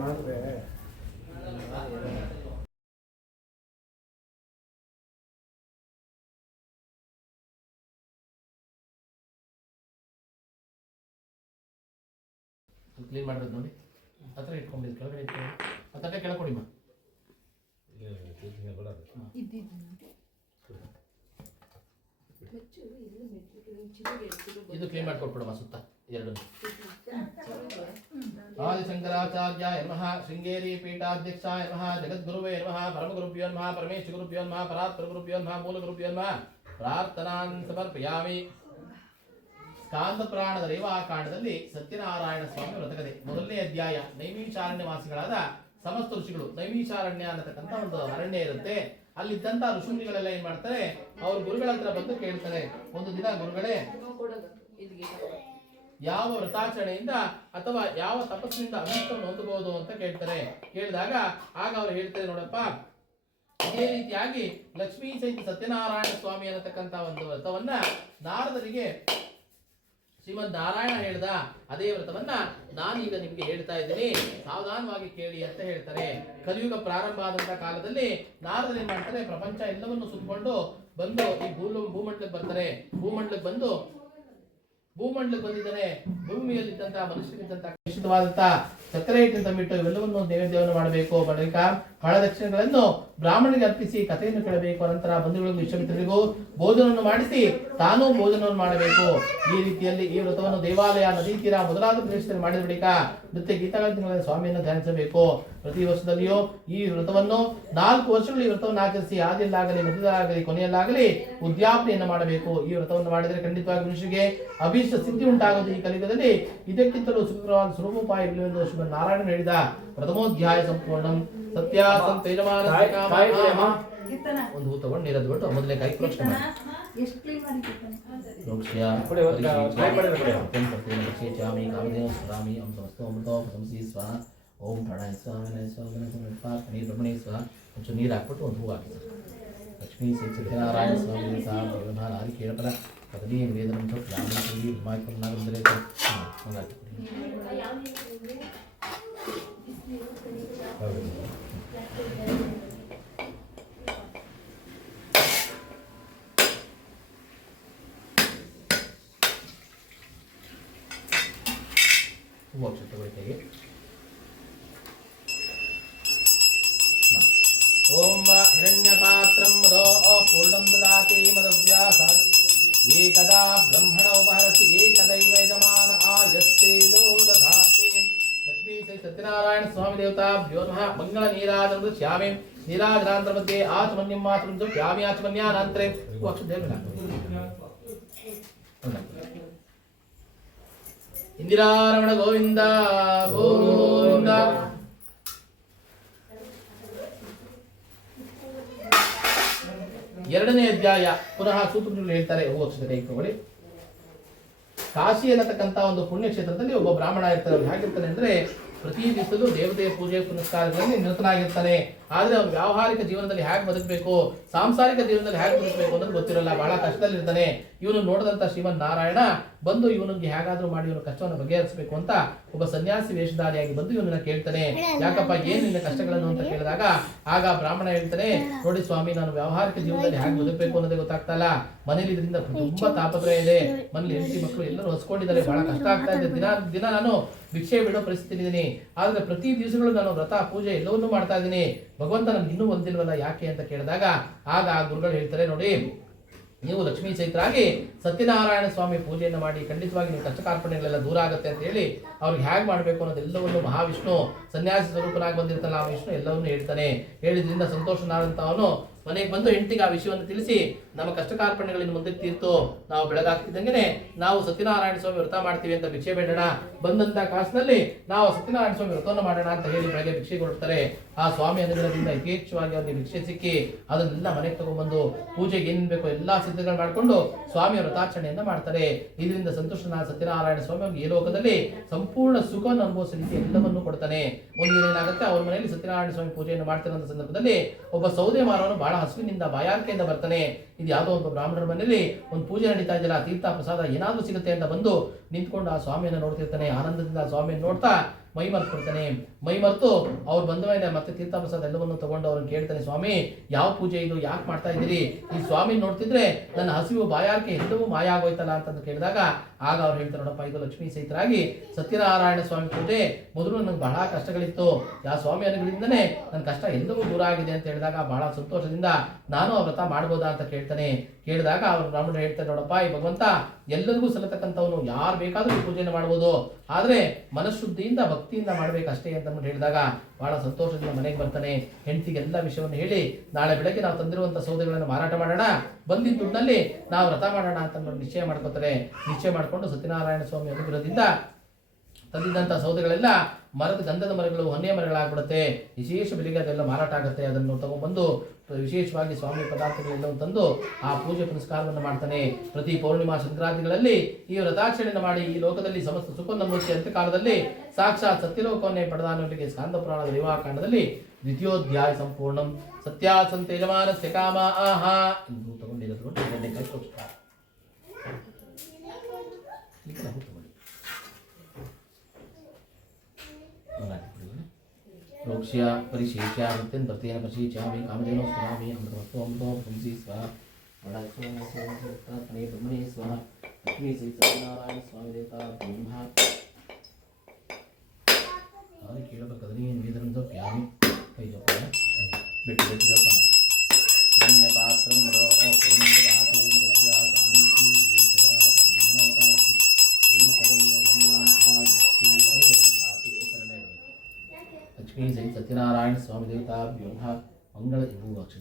ಮಾಡಿದ್ರೆ ಕ್ಲೀನ್ ಮಾಡಿರೋದು ನೋಡಿ. ಹತ್ರ ಇಟ್ಕೊಂಡಿದ್ದು ಕೆಳಗಡೆ ಇಟ್ಕೊಂಡು ಅದಕ್ಕೆ ಕೆಳಕೊಡಿ ಮಾ. ಇದು ಕ್ಲೀನ್ ಮಾಡಿಕೊಟ್ಬಿಡಮ್ಮ ಸುತ್ತ ಎರಡು. ಆದಿಶಂಕರಾಚಾರ್ಯಾಯ ನಮಃ, ಶೃಂಗೇರಿ ಪೀಠಾಧ್ಯಕ್ಷಾಯ ನಮಃ, ಜಗದ್ಗುರುವೇ ನಮಃ, ಪರಮಗುರುಭ್ಯೋ ನಮಃ, ಪರಮೇಶ್ವರಗುರುಭ್ಯೋ ನಮಃ, ಪರಾತ್ಪರಗುರುಭ್ಯೋ ನಮಃ, ಮೂಲಗುರುಭ್ಯೋ ನಮಃ. ಪ್ರಾರ್ಥನಾನ್ ಸಮರ್ಪಯಾಮಿ. ಸ್ಕಾಂದ ಪುರಾಣದ ರೇವಾಕಾಂಡದಲ್ಲಿ ಸತ್ಯನಾರಾಯಣ ಸ್ವಾಮಿ ವ್ರತಕಥೆ ಮೊದಲನೇ ಅಧ್ಯಾಯ. ನೈಮಿಷಾರಣ್ಯ ವಾಸಿಗಳಾದ ಸಮಸ್ತ ಋಷಿಗಳು, ನೈಮಿಷಾರಣ್ಯ ಅನ್ನತಕ್ಕಂಥ ಒಂದು ಅರಣ್ಯ ಇರುತ್ತೆ. ಅಲ್ಲಿದ್ದಂತ ಋಷಿಮುನಿಗಳೆಲ್ಲ ಏನ್ ಮಾಡ್ತಾರೆ, ಅವ್ರ ಗುರುಗಳ ಹತ್ರ ಬಂದು ಕೇಳ್ತಾರೆ, ಒಂದು ದಿನ ಗುರುಗಳೇ, ಯಾವ ವ್ರತಾಚರಣೆಯಿಂದ ಅಥವಾ ಯಾವ ತಪಸ್ಸಿನಿಂದ ಅಭಿಷ್ಟವನ್ನು ಹೊಂದಬಹುದು ಅಂತ ಕೇಳ್ತಾರೆ. ಕೇಳಿದಾಗ ಆಗ ಅವ್ರು ಹೇಳ್ತಾರೆ, ನೋಡಪ್ಪ, ಇದೇ ರೀತಿಯಾಗಿ ಲಕ್ಷ್ಮೀ ಸಹಿತ ಸತ್ಯನಾರಾಯಣ ಸ್ವಾಮಿ ಅನ್ನತಕ್ಕಂಥ ಒಂದು ವ್ರತವನ್ನ ನಾರದರಿಗೆ ಶ್ರೀಮದ್ ನಾರಾಯಣ ಹೇಳ್ದ. ಅದೇ ವ್ರತವನ್ನ ನಾನೀಗ ನಿಮ್ಗೆ ಹೇಳ್ತಾ ಇದ್ದೀನಿ, ಸಾವಧಾನವಾಗಿ ಕೇಳಿ ಅಂತ ಹೇಳ್ತಾರೆ. ಕಲಿಯುಗ ಪ್ರಾರಂಭ ಆದಂತ ಕಾಲದಲ್ಲಿ ನಾರದರು ಏನ್ ಮಾಡ್ತಾರೆ, ಪ್ರಪಂಚ ಎಲ್ಲವನ್ನು ಸುತ್ತಕೊಂಡು ಬಂದು ಈ ಭೂಮಂಡಲಕ್ಕೆ ಬರ್ತಾರೆ. ಭೂಮಂಡಲಕ್ಕೆ ಬಂದಿದ್ದಾನೆ. ಭೂಮಿಯಲ್ಲಿದ್ದಂತಹ ಮನುಷ್ಯರಿದ್ದಂತಹ ಕಲುಷಿತವಾದಂತಹ ಸಕ್ಕರೆ ಹಿಟ್ಟಿನ ತಂಬಿಟ್ಟು ಇವೆಲ್ಲವನ್ನು ನೈವೇದ್ಯವನ್ನು ಮಾಡಬೇಕು. ಬಳಿಕ ಹಣ ದಕ್ಷಿಣೆಗಳನ್ನು ಬ್ರಾಹ್ಮಣರಿಗೆ ಅರ್ಪಿಸಿ ಕಥೆಯನ್ನು ಕೇಳಬೇಕು. ನಂತರ ಬಂಧುಗಳಿಗೂ ವಿಶ್ವಮಿತ್ರರಿಗೂ ಭೋಜನವನ್ನು ಮಾಡಿಸಿ ತಾನೂ ಭೋಜನವನ್ನು ಮಾಡಬೇಕು. ಈ ರೀತಿಯಲ್ಲಿ ಈ ವ್ರತವನ್ನು ದೇವಾಲಯ, ನದಿ ತೀರ ಮೊದಲಾದ ಪ್ರದೇಶದಲ್ಲಿ ಮಾಡಿದ ಬಳಿಕ ನೃತ್ಯ ಗೀತಗಳ ಸ್ವಾಮಿಯನ್ನು ಧ್ಯಾನಿಸಬೇಕು. ಪ್ರತಿ ವರ್ಷದಲ್ಲಿಯೂ ಈ ವ್ರತವನ್ನು 4 ವರ್ಷಗಳು ಈ ವ್ರತವನ್ನು ಆಚರಿಸಿ ಆದಿಯಲ್ಲಾಗಲಿ ಮಧ್ಯದಲ್ಲಾಗಲಿ ಕೊನೆಯಲ್ಲಾಗಲಿ ಉದ್ಯಾಪನೆಯನ್ನು ಮಾಡಬೇಕು. ಈ ವ್ರತವನ್ನು ಮಾಡಿದರೆ ಖಂಡಿತವಾಗಿ ಮನುಷ್ಯರಿಗೆ ಅಭೀಷ್ಟ ಸಿದ್ಧಿ ಉಂಟಾಗುವುದು. ಈ ಕಲಿಯುಗದಲ್ಲಿ ಇದಕ್ಕಿಂತಲೂ ಸುಖಕರವಾದ ಸ್ವರೂಪೋಪಾಯವಿಲ್ಲವೆಂದು ಶ್ರೀಮನ್ ನಾರಾಯಣ ಹೇಳಿದ ಪ್ರಥಮೋಧ್ಯಾಯ ಸಂಪೂರ್ಣಂ. ಸತ್ಯಾಸಂ ತೇಜಮಾನ ಒಂದು ಹೂ ತಗೊಂಡು ನೀರದ್ದು ಬಿಟ್ಟು ಮೊದಲೇ ಕೈ ಪ್ರೋಕ್ಷಣೆ ಮಾಡಿ. ಓಂ ಪ್ರಣಾಯ ಸ್ವಾಮಿ ಸ್ವಾಮಿ ಬ್ರಹ್ಮಣಿ ಸ್ವ ಒಂಚೂರು ನೀರು ಹಾಕ್ಬಿಟ್ಟು ಒಂದು ಹೂ ಹಾಕಿ. ಲಕ್ಷ್ಮೀ ಸತ್ಯನಾರಾಯಣ ಸ್ವಾಮಿ ನಾರಿ ಕೇಳಪರ ಪದವಿ ನಿವೇದನ ಹೂ ಅಕ್ಷತೆ ಓಂ ಹಿರಣ್ಯಪಾತ್ರಂ ಮದೋ ಪೂರ್ಣಂ ದದಾತಿ ಮದವ್ಯಾಸಾತ್ ಏಕದಾ ಬ್ರಹ್ಮಣ ಉಪಹರತಿ ಏಕದೈವ ಯಜಮಾನ ಆಯಸ್ತೇಜೋ ದಧಾತಿ. ಲಕ್ಷ್ಮೀ ಸತ್ಯನಾರಾಯಣ ಸ್ವಾಮಿ ದೇವತಾಭ್ಯೋ ನಮಃ. ಮಂಗಳ ನೀರಾಜನ ಶ್ಯಾಮಿ ನೀರಾಜನಾಂತರ ಮಧ್ಯೆ ಆಚಮನ್ಯಂ ಮಾತೃಂ ಶ್ಯಾಮಿ ಆಚಮನ್ಯಾನಂತರೆ ಇಂದಿರಾರಮಣ ಗೋವಿಂದ ಗೋವಿಂದ. ಎರಡನೇ ಅಧ್ಯಾಯ ಪುನಃ ಸೂತ್ರಗಳು ಹೇಳ್ತಾರೆ. ಹೂ ಅಕ್ಷತೆ ಕೈ ತಗೊಳ್ಳಿ. ಕಾಶಿ ಅನ್ನತಕ್ಕಂಥ ಒಂದು ಪುಣ್ಯಕ್ಷೇತ್ರದಲ್ಲಿ ಒಬ್ಬ ಬ್ರಾಹ್ಮಣ ಇರ್ತಾರೆ. ಅವ್ರು ಹೇಗಿರ್ತಾನೆ ಅಂದ್ರೆ ಪ್ರತಿ ದಿವಸದಲ್ಲೂ ದೇವತೆಯ ಪೂಜೆ ಪುನಸ್ಕಾರಗಳಲ್ಲಿ ನಿರತನಾಗಿರ್ತಾನೆ. ಆದ್ರೆ ಅವ್ನು ವ್ಯಾವಹಾರಿಕ ಜೀವನದಲ್ಲಿ ಹೇಗೆ ಬದುಕಬೇಕು, ಸಾಂಸಾರಿಕ ಜೀವನದಲ್ಲಿ ಹೇಗೆ ಬದುಕಬೇಕು ಅನ್ನೋದು ಗೊತ್ತಿರಲ್ಲ. ಬಹಳ ಕಷ್ಟದಲ್ಲಿರ್ತಾನೆ. ಇವನು ನೋಡಿದಂತ ಶ್ರೀಮನ್ ನಾರಾಯಣ ಬಂದು ಇವನಿಗೆ ಹೇಗಾದ್ರೂ ಮಾಡಿ ಇವನ ಕಷ್ಟವನ್ನು ಬಗೆಹರಿಸಬೇಕು ಅಂತ ಒಬ್ಬ ಸನ್ಯಾಸಿ ವೇಷಧಾರಿಯಾಗಿ ಬಂದು ಇವನನ್ನ ಕೇಳ್ತಾನೆ. ಯಾಕಪ್ಪ, ಏನ್ ನಿನ್ನ ಕಷ್ಟಗಳನ್ನು ಅಂತ ಕೇಳಿದಾಗ ಆಗ ಬ್ರಾಹ್ಮಣ ಹೇಳ್ತಾನೆ, ನೋಡಿ ಸ್ವಾಮಿ, ನಾನು ವ್ಯಾವಹಾರಿಕ ಜೀವನದಲ್ಲಿ ಹೇಗೆ ಬದುಕಬೇಕು ಅನ್ನೋದೇ ಗೊತ್ತಾಗ್ತಾ ಇಲ್ಲ. ಮನೇಲಿ ಇದರಿಂದ ತುಂಬಾ ತಾಪತ್ರಯ ಇದೆ. ಮನೇಲಿ ಹೆಂಡತಿ ಮಕ್ಕಳು ಎಲ್ಲರೂ ಹೊಸ್ಕೊಂಡಿದ್ದಾರೆ. ಬಹಳ ಕಷ್ಟ ಆಗ್ತಾ ಇದೆ. ದಿನ ನಾನು ಭಿಕ್ಷೆ ಬಿಡೋ ಪರಿಸ್ಥಿತಿ ಇದ್ದೀನಿ. ಆದ್ರೆ ಪ್ರತಿ ದಿವಸಗಳು ನಾನು ವ್ರತ ಪೂಜೆ ಎಲ್ಲವನ್ನೂ ಮಾಡ್ತಾ ಇದ್ದೀನಿ. ಭಗವಂತ ನನ್ಗೆ ಇನ್ನೂ ಒಂದಿಲ್ವಲ್ಲ, ಯಾಕೆ ಅಂತ ಕೇಳಿದಾಗ ಆಗ ಆ ಗುರುಗಳು ಹೇಳ್ತಾರೆ, ನೋಡಿ, ನೀವು ಲಕ್ಷ್ಮೀ ಚೈತ್ರಾಗಿ ಸತ್ಯನಾರಾಯಣ ಸ್ವಾಮಿ ಪೂಜೆಯನ್ನು ಮಾಡಿ ಖಂಡಿತವಾಗಿ ನೀವು ಕಷ್ಟ ಕಾರ್ಪಣ್ಯಗಳೆಲ್ಲ ದೂರ ಆಗುತ್ತೆ ಅಂತ ಹೇಳಿ ಅವ್ರಿಗೆ ಹೇಗೆ ಮಾಡಬೇಕು ಅನ್ನೋದೆಲ್ಲವನ್ನು ಮಹಾವಿಷ್ಣು ಸನ್ಯಾಸಿ ಸ್ವರೂಪನಾಗಿ ಬಂದಿರ್ತಾನೆ ಆ ವಿಷ್ಣು ಎಲ್ಲವನ್ನೂ ಹೇಳ್ತಾನೆ. ಹೇಳಿದ್ರಿಂದ ಸಂತೋಷನಾದಂತ ಅವನು ಮನೆಗೆ ಬಂದು ಹೆಂಡತಿಗೆ ಆ ವಿಷಯವನ್ನು ತಿಳಿಸಿ, ನಮ್ಮ ಕಷ್ಟ ಕಾರ್ಪಣ್ಯಗಳಿಂದ ಮುಂದೆ ತೀರ್ತು ನಾವು ಬೆಳಗಾಗ್ತಿದ್ದಂಗೆ ನಾವು ಸತ್ಯನಾರಾಯಣ ಸ್ವಾಮಿ ವ್ರತ ಮಾಡ್ತೀವಿ ಅಂತ ಭಿಕ್ಷೆ ಬೇಡೋಣ, ಬಂದಂತ ಕಾಸಿನಲ್ಲಿ ನಾವು ಸತ್ಯನಾರಾಯಣ ಸ್ವಾಮಿ ವ್ರತವನ್ನು ಮಾಡೋಣ ಅಂತ ಹೇಳಿ ಬೆಳಗ್ಗೆ ಭಿಕ್ಷೆ ಕೊಡ್ತಾರೆ. ಆ ಸ್ವಾಮಿ ಅನುಗ್ರಹದಿಂದ ಯಥೇಚ್ಛವಾಗಿ ಅವ್ರಿಗೆ ಭಿಕ್ಷೆ ಸಿಕ್ಕಿ ಅದನ್ನೆಲ್ಲ ಮನೆಗೆ ತಗೊಂಡ್ಬಂದು ಪೂಜೆಗೆ ಏನೇನು ಬೇಕೋ ಎಲ್ಲಾ ಸಿದ್ಧಗಳು ಮಾಡಿಕೊಂಡು ಸ್ವಾಮಿಯ ವ್ರತಾಚರಣೆಯನ್ನ ಮಾಡ್ತಾರೆ. ಇದರಿಂದ ಸಂತೋಷನಾದ ಸತ್ಯನಾರಾಯಣ ಸ್ವಾಮಿ ಅವ್ರಿಗೆ ಈ ಲೋಕದಲ್ಲಿ ಸಂಪೂರ್ಣ ಸುಖವನ್ನು ಅನುಭವಿಸೋ ರೀತಿ ಎಲ್ಲವನ್ನೂ ಕೊಡ್ತಾನೆ. ಒಂದು ದಿನ ಏನಾಗುತ್ತೆ, ಅವ್ರ ಮನೆಯಲ್ಲಿ ಸತ್ಯನಾರಾಯಣ ಸ್ವಾಮಿ ಪೂಜೆಯನ್ನು ಮಾಡ್ತಿರೋ ಸಂದರ್ಭದಲ್ಲಿ ಒಬ್ಬ ಸೌದೆ ಮಾರವನು ಬಹಳ ಹಸುವಿನಿಂದ ಬಾಯಾರಿಕೆಯಿಂದ ಬರ್ತಾನೆ. ಇದು ಯಾವುದೋ ಒಬ್ಬ ಬ್ರಾಹ್ಮಣರ ಮನೆಯಲ್ಲಿ ಒಂದು ಪೂಜೆ ನಡೀತಾ ಇದೆಯಲ್ಲ, ತೀರ್ಥ ಪ್ರಸಾದ ಏನಾದ್ರೂ ಸಿಗುತ್ತೆ ಅಂತ ಬಂದು ನಿಂತ್ಕೊಂಡು ಆ ಸ್ವಾಮಿಯನ್ನು ನೋಡ್ತಿರ್ತಾನೆ. ಆನಂದದಿಂದ ಆ ಸ್ವಾಮಿಯನ್ನು ನೋಡ್ತಾ ಮೈ ಮರೆತು ಮೈ ಮರೆತು ಅವ್ರು ಬಂದ ಮೇಲೆ ಮತ್ತೆ ತೀರ್ಥಪ್ರಸಾದ ಎಲ್ಲವನ್ನು ತಗೊಂಡು ಅವ್ರನ್ನ ಕೇಳ್ತಾನೆ, ಸ್ವಾಮಿ ಯಾವ ಪೂಜೆ ಇದು, ಯಾಕೆ ಮಾಡ್ತಾ ಇದ್ದೀರಿ? ಈ ಸ್ವಾಮಿ ನೋಡ್ತಿದ್ರೆ ನನ್ನ ಹಸಿವು ಬಾಯಾರಿಕೆ ಎಲ್ಲವೂ ಮಾಯ ಆಗೋಯ್ತಲ್ಲ ಅಂತಂದು ಕೇಳಿದಾಗ ಆಗ ಅವ್ರು ಹೇಳ್ತಾರೆ, ನೋಡಪ್ಪ ಇದು ಲಕ್ಷ್ಮೀ ಸಹಿತರಾಗಿ ಸತ್ಯನಾರಾಯಣ ಸ್ವಾಮಿ ಪೂಜೆ ಮೊದಲು ನನಗೆ ಬಹಳ ಕಷ್ಟಗಳಿತ್ತು, ಯಾವ ಸ್ವಾಮಿ ಅನುಗ್ರಹದಿಂದನೇ ನನ್ನ ಕಷ್ಟ ಎಲ್ಲವೂ ದೂರ ಆಗಿದೆ ಅಂತ ಹೇಳಿದಾಗ ಬಹಳ ಸಂತೋಷದಿಂದ ನಾನು ಆ ವ್ರತ ಮಾಡ್ಬೋದಾ ಅಂತ ಕೇಳ್ತಾನೆ. ಕೇಳಿದಾಗ ಅವ್ರು ಬ್ರಾಹ್ಮಣರು ಹೇಳ್ತಾರೆ, ನೋಡಪ್ಪ ಈ ಭಗವಂತ ಎಲ್ಲರಿಗೂ ಸಲ್ಲತಕ್ಕಂಥವನು, ಯಾರು ಬೇಕಾದ್ರೂ ಈ ಪೂಜೆಯನ್ನು ಮಾಡ್ಬೋದು, ಆದ್ರೆ ಮನಃಶುದ್ಧಿಯಿಂದ ಭಕ್ತಿಯಿಂದ ಮಾಡ್ಬೇಕಷ್ಟೇ ಅಂತ ಹೇಳಿದಾಗ ಬಹಳ ಸಂತೋಷದಿಂದ ಮನೆಗೆ ಬರ್ತಾನೆ. ಹೆಂಡತಿಗೆ ಎಲ್ಲ ವಿಷಯವನ್ನು ಹೇಳಿ ನಾಳೆ ಬೆಳಗ್ಗೆ ನಾವು ತಂದಿರುವಂತಹ ಸೌದೆಗಳನ್ನು ಮಾರಾಟ ಮಾಡೋಣ, ಬಂದಿದ್ದ ದುಡ್ಡಿನಲ್ಲಿ ನಾವು ವ್ರತ ಮಾಡೋಣ ಅಂತ ನಿಶ್ಚಯ ಮಾಡ್ಕೋತಾರೆ. ನಿಶ್ಚಯ ಮಾಡಿಕೊಂಡು ಸತ್ಯನಾರಾಯಣ ಸ್ವಾಮಿ ಅನುಗ್ರಹದಿಂದ ತಂದಿದ್ದಂಥ ಸೌದೆಗಳೆಲ್ಲ ಮರದ ಗಂಧದ ಮರಗಳು, ಹೊನ್ನೆಯ ಮರಗಳಾಗ್ಬಿಡುತ್ತೆ. ವಿಶೇಷ ಬೆಲೆಗೆ ಅದೆಲ್ಲ ಮಾರಾಟ ಆಗುತ್ತೆ. ಅದನ್ನು ತಗೊಂಡ್ಬಂದು ವಿಶೇಷವಾಗಿ ಸ್ವಾಮಿ ಪದಾರ್ಥಗಳೆಲ್ಲವೂ ತಂದು ಆ ಪೂಜೆ ಪುನಸ್ಕಾರವನ್ನು ಮಾಡ್ತಾನೆ. ಪ್ರತಿ ಪೌರ್ಣಿಮಾ ಸಂಕ್ರಾಂತಿಗಳಲ್ಲಿ ಈ ವ್ರತಾಚರಣೆಯನ್ನು ಮಾಡಿ ಈ ಲೋಕದಲ್ಲಿ ಸಮಸ್ತ ಸುಖವನ್ನು ಅಂತ್ಯಕಾಲದಲ್ಲಿ ಸಾಕ್ಷಾತ್ ಸತ್ಯಲೋಕವನ್ನೇ ಪಡೆದಾನವರಿಗೆ ಸ್ಕಾಂದ ಪುರಾಣದ ವಿವಾಹಕಾಂಡದಲ್ಲಿ ದ್ವಿತೀಯೋಧ್ಯಾಯ ಸಂಪೂರ್ಣಂ ಸತ್ಯಾಸಂತೆ ಯಜಮಾನಸ್ಯ ಕಾಮ ಆಹಾ ಎಂದು ತಗೊಂಡಿರೋದು. रोक्ष्य परिशेष्य नित्यं तर्तेन परिशीच्यामि कामधेनो स्वामी अमृतमस्तु अमृतो पुंसि स्वाहा वडास्वामी ब्रह्मणे स्वाहा लक्ष्मी श्री सत्यनारायण स्वामी देवता ब्रह्मा आदि केळबकदनी निवेदनं समर्पयामि कೈ ಜೋಪಾನ ಬಿಟ್ಟು ಬಿಟ್ಟು ಜೋಪಾನ पुण्य पात्रं रो पुण्यदाति रोक्ष्य कामेषु दीक्षरा ब्रह्मणोपासि श्री लक्ष्मी सहित सत्यनारायण स्वामी देवताभ्यो मंगल इवु अक्षर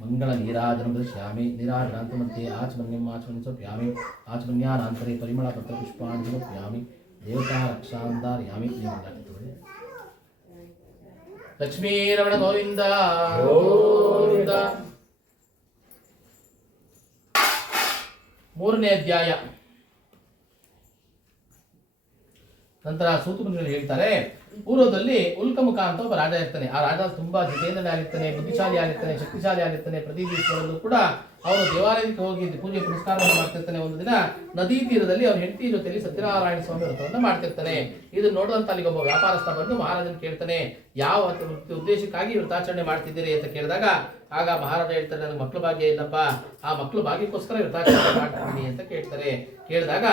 मंगल नीराजनं दर्शयामि नीराजनान्त मध्ये आचमन्यम् आचमन्यं समर्पयामि आचमन्यानन्तरे परिमलपत्र पुष्पाणि समर्पयामि देवता रक्षान्धारयामि. लक्ष्मी रमण गोविंद गोविंद. ಮೂರನೇ ಅಧ್ಯಾಯ. ನಂತರ ಸೂತ ಮುನಿಗಳು ಹೇಳ್ತಾರೆ, ಪೂರ್ವದಲ್ಲಿ ಉಲ್ಕಮುಖ ಅಂತ ಒಬ್ಬ ರಾಜ ಇರ್ತಾನೆ. ಆ ರಾಜ ತುಂಬಾ ಜಿತೇಂದ್ರನೇ ಆಗಿರ್ತಾನೆ, ಬುದ್ಧಿಶಾಲಿ ಆಗಿರ್ತಾನೆ, ಶಕ್ತಿಶಾಲಿ ಆಗಿರ್ತಾನೆ. ಪ್ರತಿ ದಿವಸಗಳಲ್ಲೂ ಕೂಡ ಅವರು ದೇವಾಲಯಕ್ಕೆ ಹೋಗಿ ಪೂಜೆ ಪುನಸ್ಕಾರವನ್ನು ಮಾಡ್ತಿರ್ತಾನೆ. ಒಂದು ದಿನ ನದಿ ತೀರದಲ್ಲಿ ಅವ್ರ ಹೆಂಡತಿ ಜೊತೆಯಲ್ಲಿ ಸತ್ಯನಾರಾಯಣ ಸ್ವಾಮಿ ವ್ರತವನ್ನು ಮಾಡ್ತಿರ್ತಾನೆ. ಇದನ್ನು ನೋಡುವಂತ ಅಲ್ಲಿಗೆ ಒಬ್ಬ ವ್ಯಾಪಾರಸ್ಥ ಬಂದು ಮಹಾರಾಜನ ಕೇಳ್ತಾನೆ, ಯಾವ ಉದ್ದೇಶಕ್ಕಾಗಿ ವ್ರತಾಚರಣೆ ಮಾಡ್ತಿದ್ದೀರಿ ಅಂತ ಕೇಳಿದಾಗ ಆಗ ಮಹಾರಾಜ ಹೇಳ್ತಾರೆ, ನನಗೆ ಮಕ್ಕಳು ಭಾಗ್ಯ ಇಲ್ಲಪ್ಪ, ಆ ಮಕ್ಕಳು ಭಾಗ್ಯಕ್ಕೋಸ್ಕರ ವ್ರತಾಚರಣೆ ಮಾಡ್ತಿದ್ದೀನಿ ಅಂತ ಕೇಳ್ತಾರೆ. ಕೇಳಿದಾಗ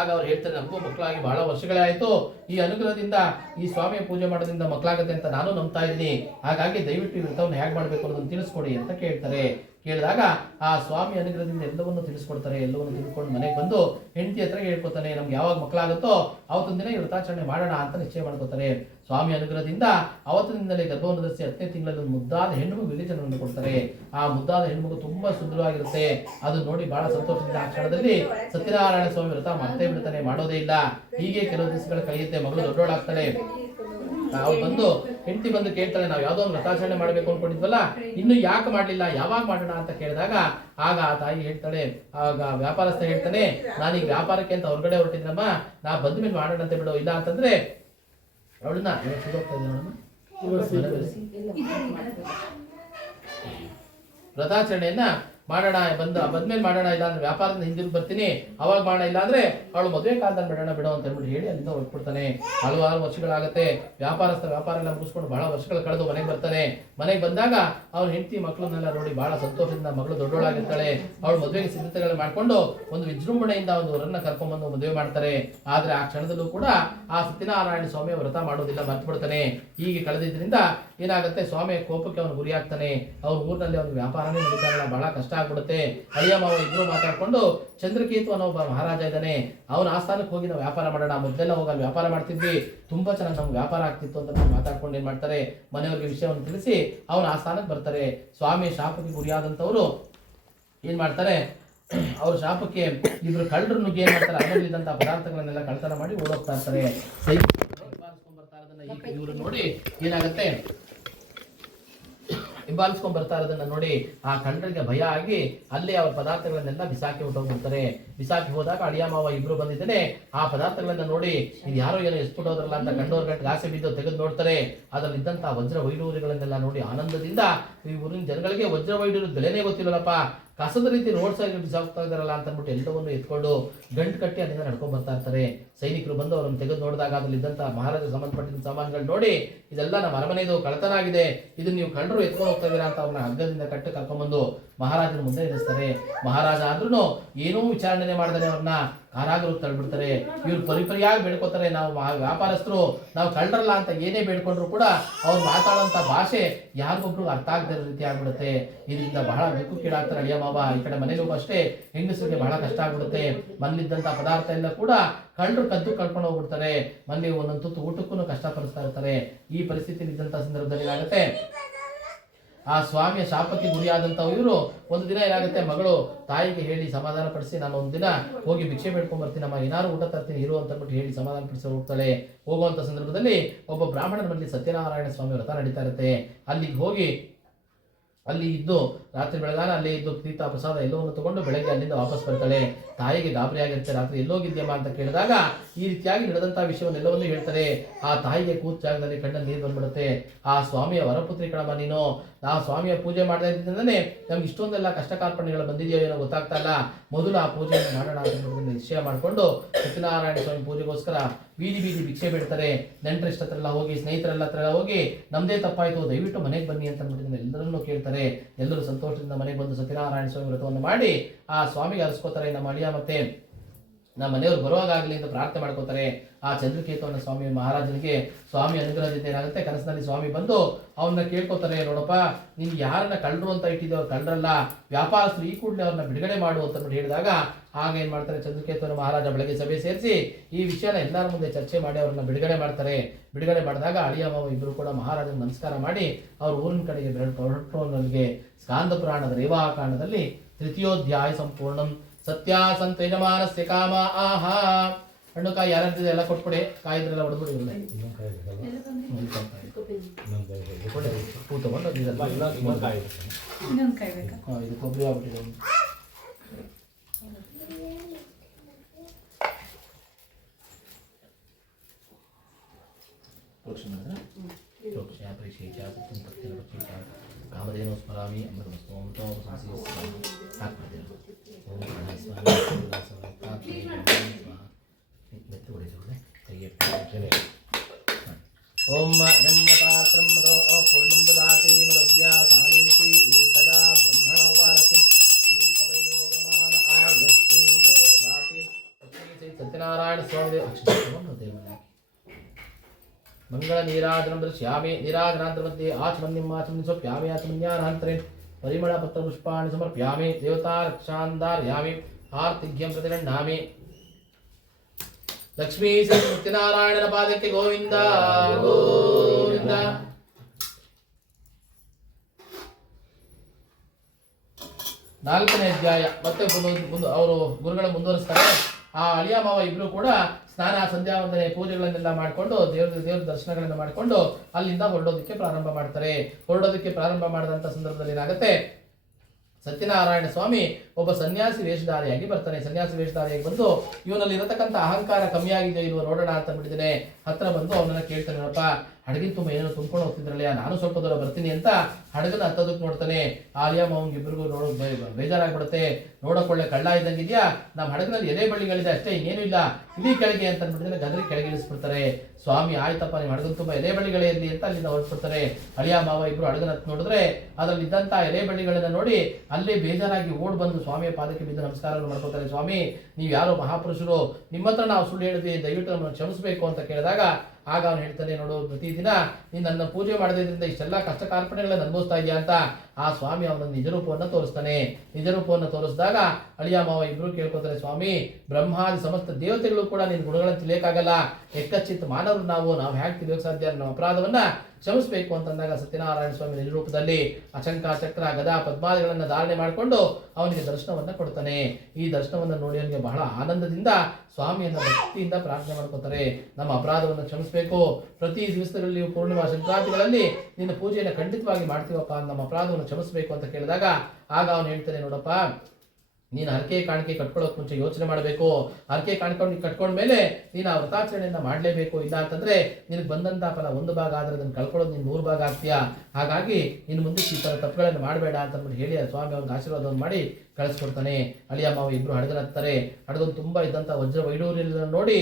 ಆಗ ಅವ್ರು ಹೇಳ್ತಾರೆ, ನಮಗೂ ಮಕ್ಕಳಾಗಿ ಬಹಳ ವರ್ಷಗಳೇ ಆಯ್ತು, ಈ ಅನುಗ್ರಹದಿಂದ ಈ ಸ್ವಾಮಿಯ ಪೂಜೆ ಮಾಡೋದ್ರಿಂದ ಮಕ್ಕಳಾಗುತ್ತೆ ಅಂತ ನಾನು ನಂಬ್ತಾ ಇದ್ದೀನಿ, ಹಾಗಾಗಿ ದಯವಿಟ್ಟು ಈ ವ್ರತವನ್ನು ಹೇಗೆ ಮಾಡಬೇಕು ಅನ್ನೋದನ್ನು ತಿಳಿಸ್ಕೊಡಿ ಅಂತ ಕೇಳ್ತಾರೆ. ಕೇಳಿದಾಗ ಆ ಸ್ವಾಮಿ ಅನುಗ್ರಹದಿಂದ ಎಲ್ಲವನ್ನು ತಿಳಿಸ್ಕೊಡ್ತಾರೆ. ಎಲ್ಲವನ್ನು ತಿಳ್ಕೊಂಡು ಮನೆಗೆ ಬಂದು ಹೆಂಡತಿ ಹತ್ರ ಹೇಳ್ಕೊತಾನೆ, ನಮ್ಗೆ ಯಾವಾಗ ಮಕ್ಕಳಾಗುತ್ತೋ ಅವತ್ತೊಂದು ದಿನ ಈ ವ್ರತಾಚರಣೆ ಮಾಡೋಣ ಅಂತ ನಿಶ್ಚಯ ಮಾಡ್ಕೋತಾರೆ. ಸ್ವಾಮಿ ಅನುಗ್ರಹದಿಂದ ಅವತ್ತಿನಿಂದಲೇ ಗರ್ಭವನ್ನು ಧರಿಸಿ 10ನೇ ತಿಂಗಳಲ್ಲಿ ಒಂದು ಮುದ್ದಾದ ಹೆಣ್ಣು ವಿವೇಚನವನ್ನು ಕೊಡ್ತಾರೆ. ಆ ಮುದ್ದಾದ ಹೆಣ್ಣು ತುಂಬಾ ಸುಂದರವಾಗಿರುತ್ತೆ. ಅದು ನೋಡಿ ಬಹಳ ಸಂತೋಷದಿಂದ ಆ ಕ್ಷಣದಲ್ಲಿ ಸತ್ಯನಾರಾಯಣ ಸ್ವಾಮಿ ವ್ರತ ಮರ್ತೇ ಬಿಡ್ತಾನೆ, ಮಾಡೋದೇ ಇಲ್ಲ. ಹೀಗೆ ಕೆಲವು ದಿವಸಗಳ ಕಳೆಯುತ್ತೆ. ಮಗಳು ದೊಡ್ಡೋಳಾಗ್ತಾಳೆ. ಅವ್ರು ಬಂದು ಹೆಂಡತಿ ಬಂದು ಕೇಳ್ತಾಳೆ, ನಾವು ಯಾವ್ದೋ ಒಂದು ವ್ರತಾಚರಣೆ ಮಾಡ್ಬೇಕು ಅನ್ಕೊಂಡಿದ್ವಲ್ಲ, ಇನ್ನು ಯಾಕೆ ಮಾಡ್ಲಿಲ್ಲ, ಯಾವಾಗ ಮಾಡೋಣ ಅಂತ ಕೇಳಿದಾಗ ಆಗ ಆ ತಾಯಿ ಹೇಳ್ತಾಳೆ, ಆಗ ವ್ಯಾಪಾರಸ್ಥ ಹೇಳ್ತಾನೆ, ನಾನೀಗ ವ್ಯಾಪಾರಕ್ಕೆ ಅಂತ ಹೊರಗಡೆ ಹೊರಟಿದ್ನಮ್ಮ, ನಾ ಬಂದ ಮೇಲೆ ಮಾಡೋಣ ಅಂತ ಬಿಡು, ಇಲ್ಲ ಅಂತಂದ್ರೆ ಅವಳನ್ನ ವ್ರತಾಚರಣೆಯನ್ನ ಮಾಡೋಣ, ಬಂದ್ಮೇಲೆ ಮಾಡೋಣ, ಇಲ್ಲ ಅಂದ್ರೆ ವ್ಯಾಪಾರದಿಂದ ಹಿಂದಿರುಗಿ ಬರ್ತೀನಿ ಅವಾಗ ಮಾಡೋಣ, ಇಲ್ಲ ಅಂದ್ರೆ ಅವಳು ಮದುವೆ ಕಾಲದಲ್ಲಿ ಬಿಡೋಣ ಬಿಡೋ ಅಂತ ಹೇಳ್ಬಿಟ್ಟು ಹೇಳಿ ಅಲ್ಲಿಂದ ಹೊರಟ್ಬಿಡ್ತಾನೆ. ಹಲವಾರು ವರ್ಷಗಳಾಗುತ್ತೆ. ವ್ಯಾಪಾರಸ್ಥ ವ್ಯಾಪಾರ ಎಲ್ಲ ಮುಗಿಸ್ಕೊಂಡು ಬಹಳ ವರ್ಷಗಳು ಕಳೆದು ಮನೆಗೆ ಬರ್ತಾನೆ. ಮನೆಗೆ ಬಂದಾಗ ಅವ್ರ ಹೆಂಡತಿ ಮಕ್ಕಳನ್ನೆಲ್ಲ ನೋಡಿ ಬಹಳ ಸಂತೋಷದಿಂದ, ಮಗಳು ದೊಡ್ಡೋಳಾಗಿರ್ತಾಳೆ, ಅವಳು ಮದುವೆಗೆ ಸಿದ್ಧತೆಗಳು ಮಾಡ್ಕೊಂಡು ಒಂದು ವಿಜೃಂಭಣೆಯಿಂದ ಒಂದು ವರನ್ನ ಕರ್ಕೊಂಡ್ಬಂದು ಮದುವೆ ಮಾಡ್ತಾರೆ. ಆದ್ರೆ ಆ ಕ್ಷಣದಲ್ಲೂ ಕೂಡ ಆ ಸತ್ಯನಾರಾಯಣ ಸ್ವಾಮಿ ವ್ರತ ಮಾಡೋದಿಲ್ಲ, ಮರ್ತು ಬಿಡ್ತಾನೆ. ಹೀಗೆ ಕಳೆದಿದ್ರಿಂದ ಏನಾಗುತ್ತೆ, ಸ್ವಾಮಿಯ ಕೋಪಕ್ಕೆ ಅವನು ಗುರಿಯಾಗ್ತಾನೆ. ಅವ್ರ ಊರಿನಲ್ಲಿ ಅವ್ನ ವ್ಯಾಪಾರನೇ ನಡೀತಾ ಇಲ್ಲ, ಬಹಳ ಕಷ್ಟ ಆಗ್ಬಿಡುತ್ತೆ. ಅಳಿಯ ಮಾವ ಇಬ್ರು ಮಾತಾಡ್ಕೊಂಡು ಚಂದ್ರಕೇತು ಅನ್ನೋ ಒಬ್ಬ ಮಹಾರಾಜ ಇದ್ದಾನೆ, ಅವನ ಆಸ್ಥಾನಕ್ಕೆ ಹೋಗಿ ನಾವು ವ್ಯಾಪಾರ ಮಾಡೋಣ, ಮೊದಲೆಲ್ಲ ಹೋಗಿ ಅಲ್ಲಿ ವ್ಯಾಪಾರ ಮಾಡ್ತಿದ್ವಿ, ತುಂಬಾ ಚೆನ್ನಾಗಿ ನಮ್ಗೆ ವ್ಯಾಪಾರ ಆಗ್ತಿತ್ತು ಅಂತ ನಾವು ಮಾತಾಡ್ಕೊಂಡು ಏನ್ ಮಾಡ್ತಾರೆ, ಮನೆಯವರಿಗೆ ವಿಷಯವನ್ನು ತಿಳಿಸಿ ಅವನ ಆಸ್ಥಾನಕ್ಕೆ ಬರ್ತಾರೆ. ಸ್ವಾಮಿ ಶಾಪಕ್ಕೆ ಗುರಿಯಾದಂಥವ್ರು ಏನ್ ಮಾಡ್ತಾರೆ, ಅವ್ರ ಶಾಪಕ್ಕೆ ಇಬ್ರು ಕಳ್ಳರು ನುಗ್ಗಿ ಏನ್ ಮಾಡ್ತಾರೆ, ಅದರಲ್ಲಿದ್ದಂತ ಪದಾರ್ಥಗಳನ್ನೆಲ್ಲ ಕಳ್ತನ ಮಾಡಿ ಓಡೋಗ್ತಾ ಇರ್ತಾರೆ. ಬರ್ತಾ ಇರೋದನ್ನ ಇವರು ನೋಡಿ ಏನಾಗುತ್ತೆ, ಹಿಂಬಾಲಿಸ್ಕೊಂಡ್ ಬರ್ತಾ ಇರೋದನ್ನ ನೋಡಿ ಆ ಕಳ್ಳರಿಗೆ ಭಯ ಆಗಿ ಅಲ್ಲೇ ಅವ್ರ ಪದಾರ್ಥಗಳನ್ನೆಲ್ಲ ಬಿಸಾಕಿ ಹೊಟ್ಟೋಗ್ಬಿಡ್ತಾರೆ. ಬಿಸಾಕಿ ಹೋದಾಗ ಅಳಿಯ ಮಾವ ಇಬ್ರು ಬಂದಿದ್ದೇನೆ, ಆ ಪದಾರ್ಥಗಳನ್ನ ನೋಡಿ ಇದು ಯಾರೋ ಏನೋ ಎಸ್ಬಿಟ್ಟೋದ್ರಲ್ಲ ಅಂತ ಕಂಡೋರ್ ಗಂಟೆ ಆಸೆ ಬಿದ್ದು ತೆಗೆದು ನೋಡ್ತಾರೆ. ಅದರಲ್ಲಿದ್ದಂತಹ ವಜ್ರ ವೈಡೂರ್ಯಗಳನ್ನೆಲ್ಲ ನೋಡಿ ಆನಂದದಿಂದ, ಈ ಊರಿನ ಜನಗಳಿಗೆ ವಜ್ರ ವೈಡೂರ್ಯದ ಬೆಲೆನೇ ಗೊತ್ತಿಲ್ಲಪ್ಪ, ಕಸದ ರೀತಿ ರೋಡ್ ಸೈಡ್ ಬಿಸಾಕ್ತಾ ಇದಾರಲ್ಲ ಅಂತ ಅಂದ್ಬಿಟ್ಟು ಎಲ್ಲವನ್ನು ಎತ್ಕೊಂಡು ಗಂಟು ಕಟ್ಟಿ ಅಲ್ಲಿಂದ ನಡ್ಕೊಂಡ್ ಬರ್ತಾ ಇರ್ತಾರೆ. ಸೈನಿಕರು ಬಂದು ಅವರನ್ನು ತೆಗೆದು ನೋಡಿದಾಗ ಅದ್ರಲ್ಲಿ ಇದ್ದಂತ ಮಹಾರಾಜ ಸಂಬಂಧಪಟ್ಟಿದ್ದ ಸಾಮಾನುಗಳು ನೋಡಿ, ಇದೆಲ್ಲ ನಮ್ಮ ಅರಮನೆದು ಕಳತನ ಆಗಿದೆ, ಇದನ್ನ ನೀವು ಕಳ್ಳರು ಎತ್ಕೊಂಡು ಹೋಗ್ತಾ ಇದೀರಾ ಅಂತ ಅವ್ರನ್ನ ಹಗ್ಗದಿಂದ ಕಟ್ಟಿ ಕರ್ಕೊಂಡ್ಬಂದು ಮಹಾರಾಜನ ಮುಂದೆ ನಿಲ್ಲಿಸ್ತಾರೆ. ಮಹಾರಾಜ ಆದ್ರೂ ಏನೂ ವಿಚಾರಣೆ ಮಾಡಿದರೆ ಅವ್ರನ್ನ ಕಾರಾಗೃಹಕ್ಕೆ ತಳ್ಬಿಡ್ತಾರೆ. ಇವ್ರು ಪರಿಪರಿಯಾಗಿ ಬೇಡ್ಕೋತಾರೆ, ನಾವು ವ್ಯಾಪಾರಸ್ಥರು, ನಾವು ಕಳ್ಳರಲ್ಲ ಅಂತ ಏನೇ ಬೇಡ್ಕೊಂಡ್ರು ಕೂಡ ಅವ್ರು ಮಾತಾಡೋಂಥ ಭಾಷೆ ಯಾರಿಗೊಬ್ರು ಅರ್ಥ ಆಗದ ರೀತಿ ಆಗ್ಬಿಡುತ್ತೆ. ಇದರಿಂದ ಬಹಳ ದುಃಖಕ್ಕೀಡಾಗ್ತಾರೆ ಅಳಿಯ ಮಾವ. ಈ ಕಡೆ ಮನೇಲೂ ಅಷ್ಟೇ ಹೆಂಗಸರಿಗೆ ಬಹಳ ಕಷ್ಟ ಆಗ್ಬಿಡುತ್ತೆ. ಮನೇಲಿದ್ದಂಥ ಪದಾರ್ಥ ಎಲ್ಲ ಕೂಡ ಕಳ್ಳರು ಕದ್ದು ಕಳ್ಕೊಂಡು ಹೋಗ್ಬಿಡ್ತಾರೆ. ಮನೇಲಿ ಒಂದೊಂದು ತುತ್ತು ಊಟಕ್ಕೂ ಕಷ್ಟಪಡಿಸ್ತಾ ಇರ್ತಾರೆ. ಈ ಪರಿಸ್ಥಿತಿ ಇದ್ದಂಥ ಸಂದರ್ಭದಲ್ಲಿ ಏನಾಗುತ್ತೆ, ಆ ಸ್ವಾಮಿಯ ಶಾಪಕ್ಕೆ ಗುರಿಯಾದಂಥವು ಇವರು ಒಂದು ದಿನ ಏನಾಗುತ್ತೆ, ಮಗಳು ತಾಯಿಗೆ ಹೇಳಿ ಸಮಾಧಾನ ಪಡಿಸಿ, ನಾನು ಒಂದು ದಿನ ಹೋಗಿ ಭಿಕ್ಷೆ ಬೇಡ್ಕೊಂಡ್ ಬರ್ತೀನಿ, ನಮ್ಮ ಏನಾರು ಊಟ ತರ್ತೀನಿ ಇರು ಅಂತ ಅಂದ್ಬಿಟ್ಟು ಹೇಳಿ ಸಮಾಧಾನ ಪಡಿಸಿ ಹೋಗ್ತಾಳೆ. ಹೋಗುವಂತ ಸಂದರ್ಭದಲ್ಲಿ ಒಬ್ಬ ಬ್ರಾಹ್ಮಣನ ಮನೆಯಲ್ಲಿ ಸತ್ಯನಾರಾಯಣ ಸ್ವಾಮಿ ವ್ರತ ನಡೀತಾ ಇರುತ್ತೆ. ಅಲ್ಲಿಗೆ ಹೋಗಿ ಅಲ್ಲಿ ಇದ್ದು ರಾತ್ರಿ ಬೆಳಗಾನ ಅಲ್ಲೇ ಇದ್ದು ತೀರ್ಥ ಪ್ರಸಾದ ಎಲ್ಲವನ್ನು ತಗೊಂಡು ಬೆಳಗ್ಗೆ ಅಲ್ಲಿಂದ ವಾಪಸ್ ಬರ್ತಾಳೆ. ತಾಯಿಗೆ ಗಾಬರಿ ಆಗಿರುತ್ತೆ, ರಾತ್ರಿ ಎಲ್ಲೋಗಿದ್ಯಮ್ಮ ಅಂತ ಕೇಳಿದಾಗ ಈ ರೀತಿಯಾಗಿ ನಡೆದಂತಹ ವಿಷಯವನ್ನೆಲ್ಲವನ್ನು ಹೇಳ್ತಾರೆ. ಆ ತಾಯಿಗೆ ಕೂತ ಜಾಗದಲ್ಲಿ ಕಣ್ಣಲ್ಲಿ ನೀರು ಬಂದ್ಬಿಡುತ್ತೆ. ಆ ಸ್ವಾಮಿಯ ವರಪುತ್ರಿ ಕಣಮ್ಮ ನೀನು, ನಾವು ಸ್ವಾಮಿಯ ಪೂಜೆ ಮಾಡ್ತಾ ಇದ್ದಿಂದಲೇ ನಮ್ಗೆ ಇಷ್ಟೊಂದೆಲ್ಲ ಕಷ್ಟ ಕಾರ್ಪಣ್ಯಗಳು ಬಂದಿದೆಯೋ ಏನೋ ಗೊತ್ತಾಗ್ತಾ ಇಲ್ಲ, ಮೊದಲು ಆ ಪೂಜೆಯನ್ನು ಮಾಡೋಣ ಅಂತ ನಿಶ್ಚಯ ಮಾಡಿಕೊಂಡು ಸತ್ಯನಾರಾಯಣ ಸ್ವಾಮಿ ಪೂಜೆಗೋಸ್ಕರ ಬೀದಿ ಬೀದಿ ಭಿಕ್ಷೆ ಬಿಡ್ತಾರೆ. ನೆಂಟರಿಷ್ಟ ಹತ್ರ ಹೋಗಿ, ಸ್ನೇಹಿತರೆಲ್ಲ ಹತ್ರ ಹೋಗಿ, ನಮ್ದೇ ತಪ್ಪಾಯ್ತು ದಯವಿಟ್ಟು ಮನೆಗೆ ಬನ್ನಿ ಅಂತ ಅಂದ್ಬಿಟ್ಟು ಎಲ್ಲರನ್ನೂ ಕೇಳ್ತಾರೆ. ಎಲ್ಲರೂ ಸಂತೋಷದಿಂದ ಮನೆಗೆ ಬಂದು ಸತ್ಯನಾರಾಯಣ ಸ್ವಾಮಿ ವ್ರತವನ್ನು ಮಾಡಿ ಆ ಸ್ವಾಮಿಗೆ ಅರ್ಸ್ಕೋತಾರೆ. ನಮ್ಮ ಅಳಿಯ ಮತ್ತೆ ನಮ್ಮ ಮನೆಯವರು ಬರುವಾಗಲಿ ಅಂತ ಪ್ರಾರ್ಥನೆ ಮಾಡ್ಕೋತಾರೆ. ಆ ಚಂದ್ರಕೇತುವನ್ನ ಸ್ವಾಮಿ ಮಹಾರಾಜನಿಗೆ ಸ್ವಾಮಿ ಅನುಗ್ರಹದಿಂದ ಏನಾಗುತ್ತೆ, ಕನಸಿನಲ್ಲಿ ಸ್ವಾಮಿ ಬಂದು ಅವನ್ನ ಕೇಳ್ಕೊತಾರೆ, ನೋಡಪ್ಪ ನೀನು ಯಾರನ್ನ ಕಳ್ಳರು ಅಂತ ಇಟ್ಟಿದ್ದೆ, ಅವ್ರು ಕಳ್ಳರಲ್ಲ, ವ್ಯಾಪಾರಸ್ಥರು, ಈ ಕೂಡಲೇ ಅವ್ರನ್ನ ಬಿಡುಗಡೆ ಮಾಡು ಅಂತ ಹೇಳಿದಾಗ ಆಗ ಏನ್ ಮಾಡ್ತಾರೆ, ಚಂದ್ರಕೇತುವನ ಮಹಾರಾಜ ಬೆಳಗ್ಗೆ ಸಭೆ ಸೇರಿಸಿ ಈ ವಿಷಯನ ಎಲ್ಲರ ಮುಂದೆ ಚರ್ಚೆ ಮಾಡಿ ಅವ್ರನ್ನ ಬಿಡುಗಡೆ ಮಾಡ್ತಾರೆ. ಬಿಡುಗಡೆ ಮಾಡಿದಾಗ ಅಳಿಯ ಮಾವ ಇಬ್ಬರು ಕೂಡ ಮಹಾರಾಜನ ನಮಸ್ಕಾರ ಮಾಡಿ ಅವ್ರ ಊರಿನ ಕಡೆಗೆ ಹೊರಟು. ನನಗೆ ಸ್ಕಾಂದ ಪುರಾಣದ ರೇವಾಕಾಂಡದಲ್ಲಿ ತೃತೀಯೋಧ್ಯಾಯ ಸಂಪೂರ್ಣಂ ಸತ್ಯಾಸಂತ ಯಜಮಾನಸ್ಯ ಕಾಮ ಆಹಾ. ಹಣ್ಣು ಕಾಯಿ ಯಾರ್ಯಾರ್ದಿದೆ ಎಲ್ಲ ಕೊಟ್ಬಿಡಿ, ಕಾಯಿದ್ರೆಲ್ಲ ಹೊಡೆದ್ಬಿಡಿ. ಹೂ ತಗೊಂಡು ಇದು ಕೊಬ್ಬರಿ ಆಗ್ಬಿಟ್ಟಿದೆ. ಕಾಮಧೇನು ಸ್ಮರಾಮಿ ಅಮೃತಮಸ್ತು ಓಂ ಧನ್ಯಪಾತ್ರಂ ಮದೋ ಪೂರ್ಣಂ ದದಾತಿ ಮದವ್ಯಾ ಸಾನೀತಿ ಏಕದಾ ಬ್ರಹ್ಮಣ ಉಪಾರತಿ ಏಕದೈವ ಯಜಮಾನ ಆಯಸ್ತಿ ಯೋ ದದಾತಿ. ಸತ್ಯನಾರಾಯಣ ಸ್ವಾಮಿ ದೇವನ ಮಂಗಳ ನೀರಾಜನಂ ದೃಶ್ಯಾಮಿ ನೀರಾಜನಾಂತರ ಮಧ್ಯೆ ಆಚಮನ್ಯಂ ಆಚಮನ್ಯ ಸ್ವಪ್ಯಾಮಿ ಆಚಮನ್ಯಾನಾಂತರೇ ಪರಿಮಳ ಪತ್ರ ಪುಷ್ಪಾಣಿ ಸಮರ್ಪ್ಯಾಮಿ ದೇವತಾ ರಕ್ಷಾಂಧಾರ್ಯಾಮಿ ಆರ್ತಿಘ್ಯಂ ಪ್ರತಿಗೃಹ್ಣಾಮಿ. ಲಕ್ಷ್ಮೀ ಸತ್ಯನಾರಾಯಣನ ಪಾದಕ್ಕೆ ಗೋವಿಂದ ಗೋವಿಂದ. ನಾಲ್ಕನೇ ಅಧ್ಯಾಯ ಮತ್ತೆ ಅವರು ಗುರುಗಳ ಮುಂದುವರಿಸ್ತಾರೆ. ಆ ಅಳಿಯ ಮಾವ ಇಬ್ರು ಕೂಡ ಸ್ನಾನ ಸಂಧ್ಯಾ ವಂದನೆ ಪೂಜೆಗಳನ್ನೆಲ್ಲ ಮಾಡಿಕೊಂಡು ದೇವ್ರ ದರ್ಶನಗಳನ್ನ ಮಾಡಿಕೊಂಡು ಅಲ್ಲಿಂದ ಹೊರಡೋದಕ್ಕೆ ಪ್ರಾರಂಭ ಮಾಡ್ತಾರೆ. ಹೊರಡೋದಕ್ಕೆ ಪ್ರಾರಂಭ ಮಾಡಿದಂಥ ಸಂದರ್ಭದಲ್ಲಿ ಏನಾಗುತ್ತೆ, ಸತ್ಯನಾರಾಯಣ ಸ್ವಾಮಿ ಒಬ್ಬ ಸನ್ಯಾಸಿ ವೇಷಧಾರಿಯಾಗಿ ಬರ್ತಾನೆ. ಸನ್ಯಾಸಿ ವೇಷಧಾರಿಯಾಗಿ ಬಂದು ಇವನಲ್ಲಿ ಇರತಕ್ಕಂಥ ಅಹಂಕಾರ ಕಮ್ಮಿ ಆಗಿದೆ ಇಲ್ವ ನೋಡೋಣ ಅಂತ ಬಿಟ್ಟಿದ್ದೇನೆ. ಹತ್ರ ಬಂದು ಅವನನ್ನ ಕೇಳ್ತಾನೆ, ನೋಡಪ್ಪ ಹಡಗಿನ ತುಂಬ ಏನೋ ತುಂಬ್ಕೊಂಡು ಹೋಗ್ತಿದ್ರಲ್ಲ, ನಾನು ಸ್ವಲ್ಪ ದೂರ ಬರ್ತೀನಿ ಅಂತ ಹಡಗನ ಹತ್ತೋದಕ್ಕೆ ನೋಡ್ತಾನೆ. ಆಲಿಯಾ ಮಾವನ್ಗೆ ಇಬ್ಬರಿಗೂ ಬೇಜಾರಾಗ್ಬಿಡುತ್ತೆ. ನೋಡಕೊಳ್ಳೆ ಕಳ್ಳ ಇದ್ದಂಗಿದ್ಯಾ, ನಮ್ಮ ಹಡಗಿನಲ್ಲಿ ಎಲೆ ಬಳ್ಳಿಗಳಿದೆ ಅಷ್ಟೇ, ಇನ್ನೇನು ಇಲ್ಲ, ಇಡೀ ಕೆಳಗೆ ಅಂತ ಅಂದ್ಬಿಟ್ಟಿದ್ರೆ ಗದರಿ ಕೆಳಗೆ ಇಳಿಸ್ಬಿಡ್ತಾರೆ. ಸ್ವಾಮಿ ಆಯ್ತಪ್ಪ ನಿಮ್ಮ ಹಡಗನ ತುಂಬ ಎಲೆ ಬಳ್ಳಿಗಳೇ ಇರಲಿ ಅಂತ ಅಲ್ಲಿಂದ ಹೊರಟ್ಬಿಡ್ತಾರೆ. ಅಳಿಯ ಮಾವ ಇಬ್ರು ಹಡಗನ ಹತ್ತು ನೋಡಿದ್ರೆ ಅದರಲ್ಲಿ ಇದ್ದಂತ ಎಲೆ ಬಳ್ಳಿಗಳನ್ನ ನೋಡಿ ಅಲ್ಲೇ ಬೇಜಾರಾಗಿ ಓಡ್ ಬಂದು ಸ್ವಾಮಿಯ ಪಾದಕ್ಕೆ ಬಿದ್ದು ನಮಸ್ಕಾರಗಳು ಮಾಡ್ಕೋತಾರೆ. ಸ್ವಾಮಿ ನೀವು ಯಾರೋ ಮಹಾಪುರುಷರು, ನಿಮ್ಮ ಹತ್ರ ನಾವು ಸುಳ್ಳು ಹೇಳಿದ್ವಿ, ದಯವಿಟ್ಟು ನಮ್ಮನ್ನು ಕ್ಷಮಿಸಬೇಕು ಅಂತ ಕೇಳಿದಾಗ ಆಗ ಅವನು ಹೇಳ್ತಾನೆ, ನೋಡು ಪ್ರತಿದಿನ ನೀನು ನನ್ನ ಪೂಜೆ ಮಾಡೋದ್ರಿಂದ ಇಷ್ಟೆಲ್ಲ ಕಷ್ಟ ಕಾರ್ಪಣ್ಯಗಳನ್ನ ಅನುಭವಿಸ್ತಾ ಇದೆಯಾ ಅಂತ ಆ ಸ್ವಾಮಿ ಅವನ ನಿಜರೂಪವನ್ನು ತೋರಿಸ್ತಾನೆ. ನಿಜರೂಪವನ್ನು ತೋರಿಸಿದಾಗ ಅಳಿಯ ಮಾವ ಇಬ್ರು ಕೇಳ್ಕೊತಾರೆ, ಸ್ವಾಮಿ ಬ್ರಹ್ಮಾದಿ ಸಮಸ್ತ ದೇವತೆಗಳು ಕೂಡ ನಿನ್ನ ಗುಣಗಳನ್ನು ತಿಳಿಯಕ್ಕಾಗಲ್ಲ, ಎಕ್ಕಚ್ಚಿತ್ ಮಾನವರು ನಾವು ಹೇಗೆ ತಿಳಿಯೋಕೆ ಸಾಧ್ಯ, ನಮ್ಮ ಅಪರಾಧವನ್ನ ಕ್ಷಮಿಸಬೇಕು ಅಂತಂದಾಗ ಸತ್ಯನಾರಾಯಣ ಸ್ವಾಮಿ ನಿಜರೂಪದಲ್ಲಿ ಅಚಂಕ ಚಕ್ರ ಗದಾ ಪದ್ಮಾದಿಗಳನ್ನ ಧಾರಣೆ ಮಾಡಿಕೊಂಡು ಅವನಿಗೆ ದರ್ಶನವನ್ನ ಕೊಡ್ತಾನೆ. ಈ ದರ್ಶನವನ್ನು ನೋಡಿ ಅವನಿಗೆ ಬಹಳ ಆನಂದದಿಂದ ಸ್ವಾಮಿಯನ್ನ ಭಕ್ತಿಯಿಂದ ಪ್ರಾರ್ಥನೆ ಮಾಡ್ಕೋತಾರೆ, ನಮ್ಮ ಅಪರಾಧವನ್ನು ಕ್ಷಮಿಸಬೇಕು, ಪ್ರತಿ ದಿವಸಗಳಲ್ಲಿ ಪೂರ್ಣಿಮಾ ಸಂಕ್ರಾಂತಿಗಳಲ್ಲಿ ನಿನ್ನ ಪೂಜೆಯನ್ನು ಖಂಡಿತವಾಗಿ ಮಾಡ್ತೀವಪ್ಪ, ನಮ್ಮ ಅಪರಾಧವನ್ನು ಕ್ಷಮಿಸಬೇಕು ಅಂತ ಕೇಳಿದಾಗ ಆಗ ಅವನು ಹೇಳ್ತಾನೆ, ನೋಡಪ್ಪ ನೀನು ಹರಕೆ ಕಾಣಿಕೆ ಕಟ್ಕೊಳ್ಳೋಕೆ ಮುಂಚೆ ಯೋಚನೆ ಮಾಡಬೇಕು. ಹರಕೆ ಕಟ್ಕೊಂಡ್ಮೇಲೆ ನೀನು ಆ ವ್ರತಾಚರಣೆಯನ್ನ ಮಾಡಲೇಬೇಕು. ಇಲ್ಲ ಅಂತಂದ್ರೆ ನಿನಗೆ ಬಂದಂತ ಫಲ 1 ಭಾಗ ಆದ್ರೆ ಅದನ್ನು ಕಳ್ಕೊಳ್ಳೋದು ನೀನು 100 ಭಾಗ ಆಗ್ತೀಯಾ. ಹಾಗಾಗಿ ಇನ್ನು ಮುಂದೆ ಈ ಥರ ತಪ್ಪುಗಳನ್ನು ಮಾಡಬೇಡ ಅಂತ ಹೇಳಿ ಆ ಸ್ವಾಮಿ ಅವ್ರಿಗೆ ಆಶೀರ್ವಾದವನ್ನು ಮಾಡಿ ಕಳಿಸ್ಕೊಡ್ತಾನೆ. ಅಳಿಯ ಮಾವ ಇಬ್ರು ಹಡಗನತ್ತಾರೆ. ಹಡಗನ್ ತುಂಬಾ ಇದ್ದಂತ ವಜ್ರ ವೈಡೂರ್ಯ ನೋಡಿ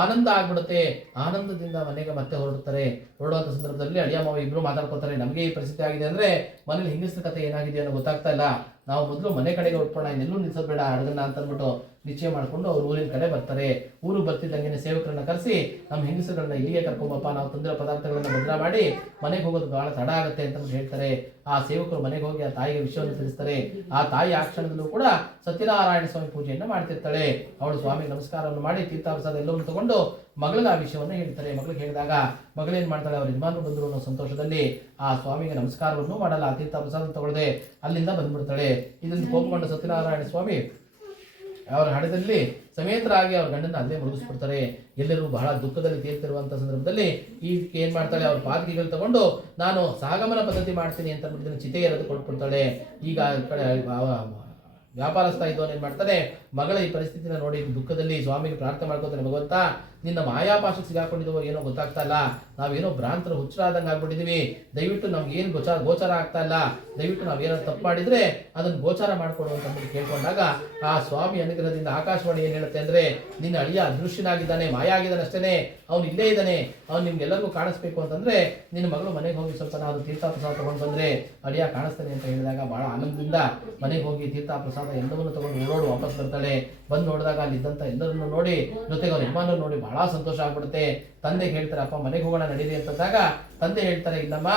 ಆನಂದ ಆಗ್ಬಿಡುತ್ತೆ. ಆನಂದದಿಂದ ಮನೆಗೆ ಮತ್ತೆ ಹೊರಡುತ್ತಾರೆ. ಹೊರಡುವಂತ ಸಂದರ್ಭದಲ್ಲಿ ಅಳಿಯ ಮಾವ ಇಬ್ರು ಮಾತಾಡ್ಕೊತಾರೆ. ನಮಗೆ ಈ ಪರಿಸ್ಥಿತಿ ಆಗಿದೆ ಅಂದ್ರೆ ಮನೇಲಿ ಹೆಂಗಸ್ರ ಕಥೆ ಏನಾಗಿದೆ ಅನ್ನೋ ಗೊತ್ತಾಗ್ತಾ ಇಲ್ಲ. ನಾವು ಮೊದಲು ಮನೆ ಕಡೆಗೆ ಹೊರಟೋಣ, ಇನ್ನೆಲ್ಲೂ ನಿಲ್ಸೋದು ಬೇಡ ಹಡಗನ್ನ ಅಂತ ಅಂದ್ಬಿಟ್ಟು ನಿಶ್ಚಯ ಮಾಡ್ಕೊಂಡು ಅವ್ರು ಊರಿನ ಕಡೆ ಬರ್ತಾರೆ. ಊರು ಬರ್ತಿದ್ದಂಗೆ ಸೇವಕರನ್ನ ಕರೆಸಿ ನಮ್ಮ ಹೆಂಗಸರನ್ನ ಇಲ್ಲಿಗೆ ಕರ್ಕೊಂಬಪ್ಪ, ನಾವು ತಂದಿರೋ ಪದಾರ್ಥಗಳನ್ನ ಭದ್ರ ಮಾಡಿ ಮನೆಗೆ ಹೋಗೋದು ಬಹಳ ತಡ ಆಗುತ್ತೆ ಅಂತ ಹೇಳ್ತಾರೆ. ಆ ಸೇವಕರು ಮನೆಗೆ ಹೋಗಿ ಆ ತಾಯಿಗೆ ವಿಷಯವನ್ನು ತಿಳಿಸ್ತಾರೆ. ಆ ತಾಯಿ ಆ ಕ್ಷಣದಲ್ಲೂ ಕೂಡ ಸತ್ಯನಾರಾಯಣ ಸ್ವಾಮಿ ಪೂಜೆಯನ್ನ ಮಾಡ್ತಿರ್ತಾಳೆ. ಅವಳು ಸ್ವಾಮಿಗೆ ನಮಸ್ಕಾರವನ್ನು ಮಾಡಿ ತೀರ್ಥಾಪ್ರಸಾದ ಎಲ್ಲವನ್ನು ತಗೊಂಡು ಮಗಳಿಗೆ ಆ ವಿಷಯವನ್ನು ಹೇಳ್ತಾರೆ. ಮಗಳಿಗೆ ಹೇಳಿದಾಗ ಮಗಳೇನ್ ಮಾಡ್ತಾಳೆ, ಅವ್ರ ಯಜಮಾನರು ಬಂದರು ಅನ್ನೋ ಸಂತೋಷದಲ್ಲಿ ಆ ಸ್ವಾಮಿಗೆ ನಮಸ್ಕಾರವನ್ನು ಮಾಡಲ್ಲ, ಆ ತೀರ್ಥಾಪ್ರಸಾದ ತಗೊಳ್ಳದೆ ಅಲ್ಲಿಂದ ಬಂದ್ಬಿಡ್ತಾಳೆ. ಇದನ್ನು ಕೋಪಗೊಂಡ ಸತ್ಯನಾರಾಯಣ ಸ್ವಾಮಿ ಅವರ ಹಣದಲ್ಲಿ ಸಮೇತರಾಗಿ ಅವ್ರ ಗಂಡನ ಅಲ್ಲೇ ಮುಳುಗಿಸ್ಬಿಡ್ತಾರೆ. ಎಲ್ಲರೂ ಬಹಳ ದುಃಖದಲ್ಲಿ ತೀರ್ತಿರುವಂತ ಸಂದರ್ಭದಲ್ಲಿ ಈಕೆ ಏನ್ ಮಾಡ್ತಾಳೆ, ಅವ್ರ ಪಾದಕಿಗಳು ತಗೊಂಡು ನಾನು ಸಹಗಮನ ಪದ್ಧತಿ ಮಾಡ್ತೀನಿ ಅಂತ ಬಿಡ್ತೀನಿ ಚಿತೆ ಎರೆದು ಕೊಟ್ಬಿಡ್ತಾಳೆ. ಈಗ ವ್ಯಾಪಾರಸ್ಥ ಇದ್ದವನು ಏನ್ ಮಾಡ್ತಾನೆ, ಮಗಳ ಈ ಪರಿಸ್ಥಿತಿನ ನೋಡಿ ದುಃಖದಲ್ಲಿ ಸ್ವಾಮಿಗೆ ಪ್ರಾರ್ಥನೆ ಮಾಡ್ಕೊತಾನೆ, ಭಗವಂತ ನಿನ್ನ ಮಾಯಾಪಾಶಕ್ಕೆ ಸಿಗಾಕೊಂಡಿದವೋ ಏನೋ ಗೊತ್ತಾಗ್ತಾ ಇಲ್ಲ, ನಾವೇನೋ ಭ್ರಾಂತರ ಹುಚ್ಚರಾದಂಗೆ ಆಗ್ಬಿಟ್ಟಿದೀವಿ, ದಯವಿಟ್ಟು ನಮ್ಗೆ ಏನು ಗೋಚಾರ ಆಗ್ತಾ ಇಲ್ಲ, ದಯವಿಟ್ಟು ನಾವೇನಾದ್ರು ತಪ್ಪು ಮಾಡಿದ್ರೆ ಅದನ್ನ ಗೋಚಾರ ಮಾಡ್ಕೊಡು ಅಂತ ಕೇಳ್ಕೊಂಡಾಗ ಆ ಸ್ವಾಮಿ ಅನುಗ್ರಹದಿಂದ ಆಕಾಶವಾಣಿ ಏನ್ ಹೇಳುತ್ತೆ ಅಂದ್ರೆ, ನಿನ್ನ ಅಳಿಯ ಅದೃಶ್ಯನಾಗಿದ್ದಾನೆ, ಮಾಯ ಆಗಿದ್ದಾನೆ ಅಷ್ಟೇನೆ, ಅವ್ನು ಇಲ್ಲೇ ಇದ್ದಾನೆ, ಅವ್ನು ನಿಮ್ಗೆಲ್ಲರಿಗೂ ಕಾಣಿಸ್ಬೇಕು ಅಂತಂದ್ರೆ ನಿನ್ನ ಮಗಳು ಮನೆಗೆ ಹೋಗಿ ಸ್ವಲ್ಪ ನಾವು ತೀರ್ಥಾಪ್ರಸಾದ ತಗೊಂಡು ಬಂದ್ರೆ ಅಳಿಯ ಕಾಣಿಸ್ತಾನೆ ಅಂತ ಹೇಳಿದಾಗ ಬಹಳ ಆನಂದದಿಂದ ಮನೆಗೆ ಹೋಗಿ ತೀರ್ಥಾಪ್ರಸಾದ ಎಲ್ಲವನ್ನು ತಗೊಂಡು ಓಡೋಡು ವಾಪಸ್ ಬರ್ತಾಳೆ. ಬಂದು ನೋಡಿದಾಗ ಅಲ್ಲಿದ್ದಂತ ಎಲ್ಲರನ್ನು ನೋಡಿ ಜೊತೆಗೆ ಅವ್ರ ಯಜಮಾನರು ನೋಡಿ ಬಹಳ ಸಂತೋಷ ಆಗ್ಬಿಡುತ್ತೆ. ತಂದೆಗೆ ಹೇಳ್ತಾರೆ, ಅಪ್ಪ ಮನೆಗೆ ಹೋಗೋಣ ನಡೀರಿ ಅಂತಂದಾಗ ತಂದೆ ಹೇಳ್ತಾರೆ, ಇಲ್ಲಮ್ಮ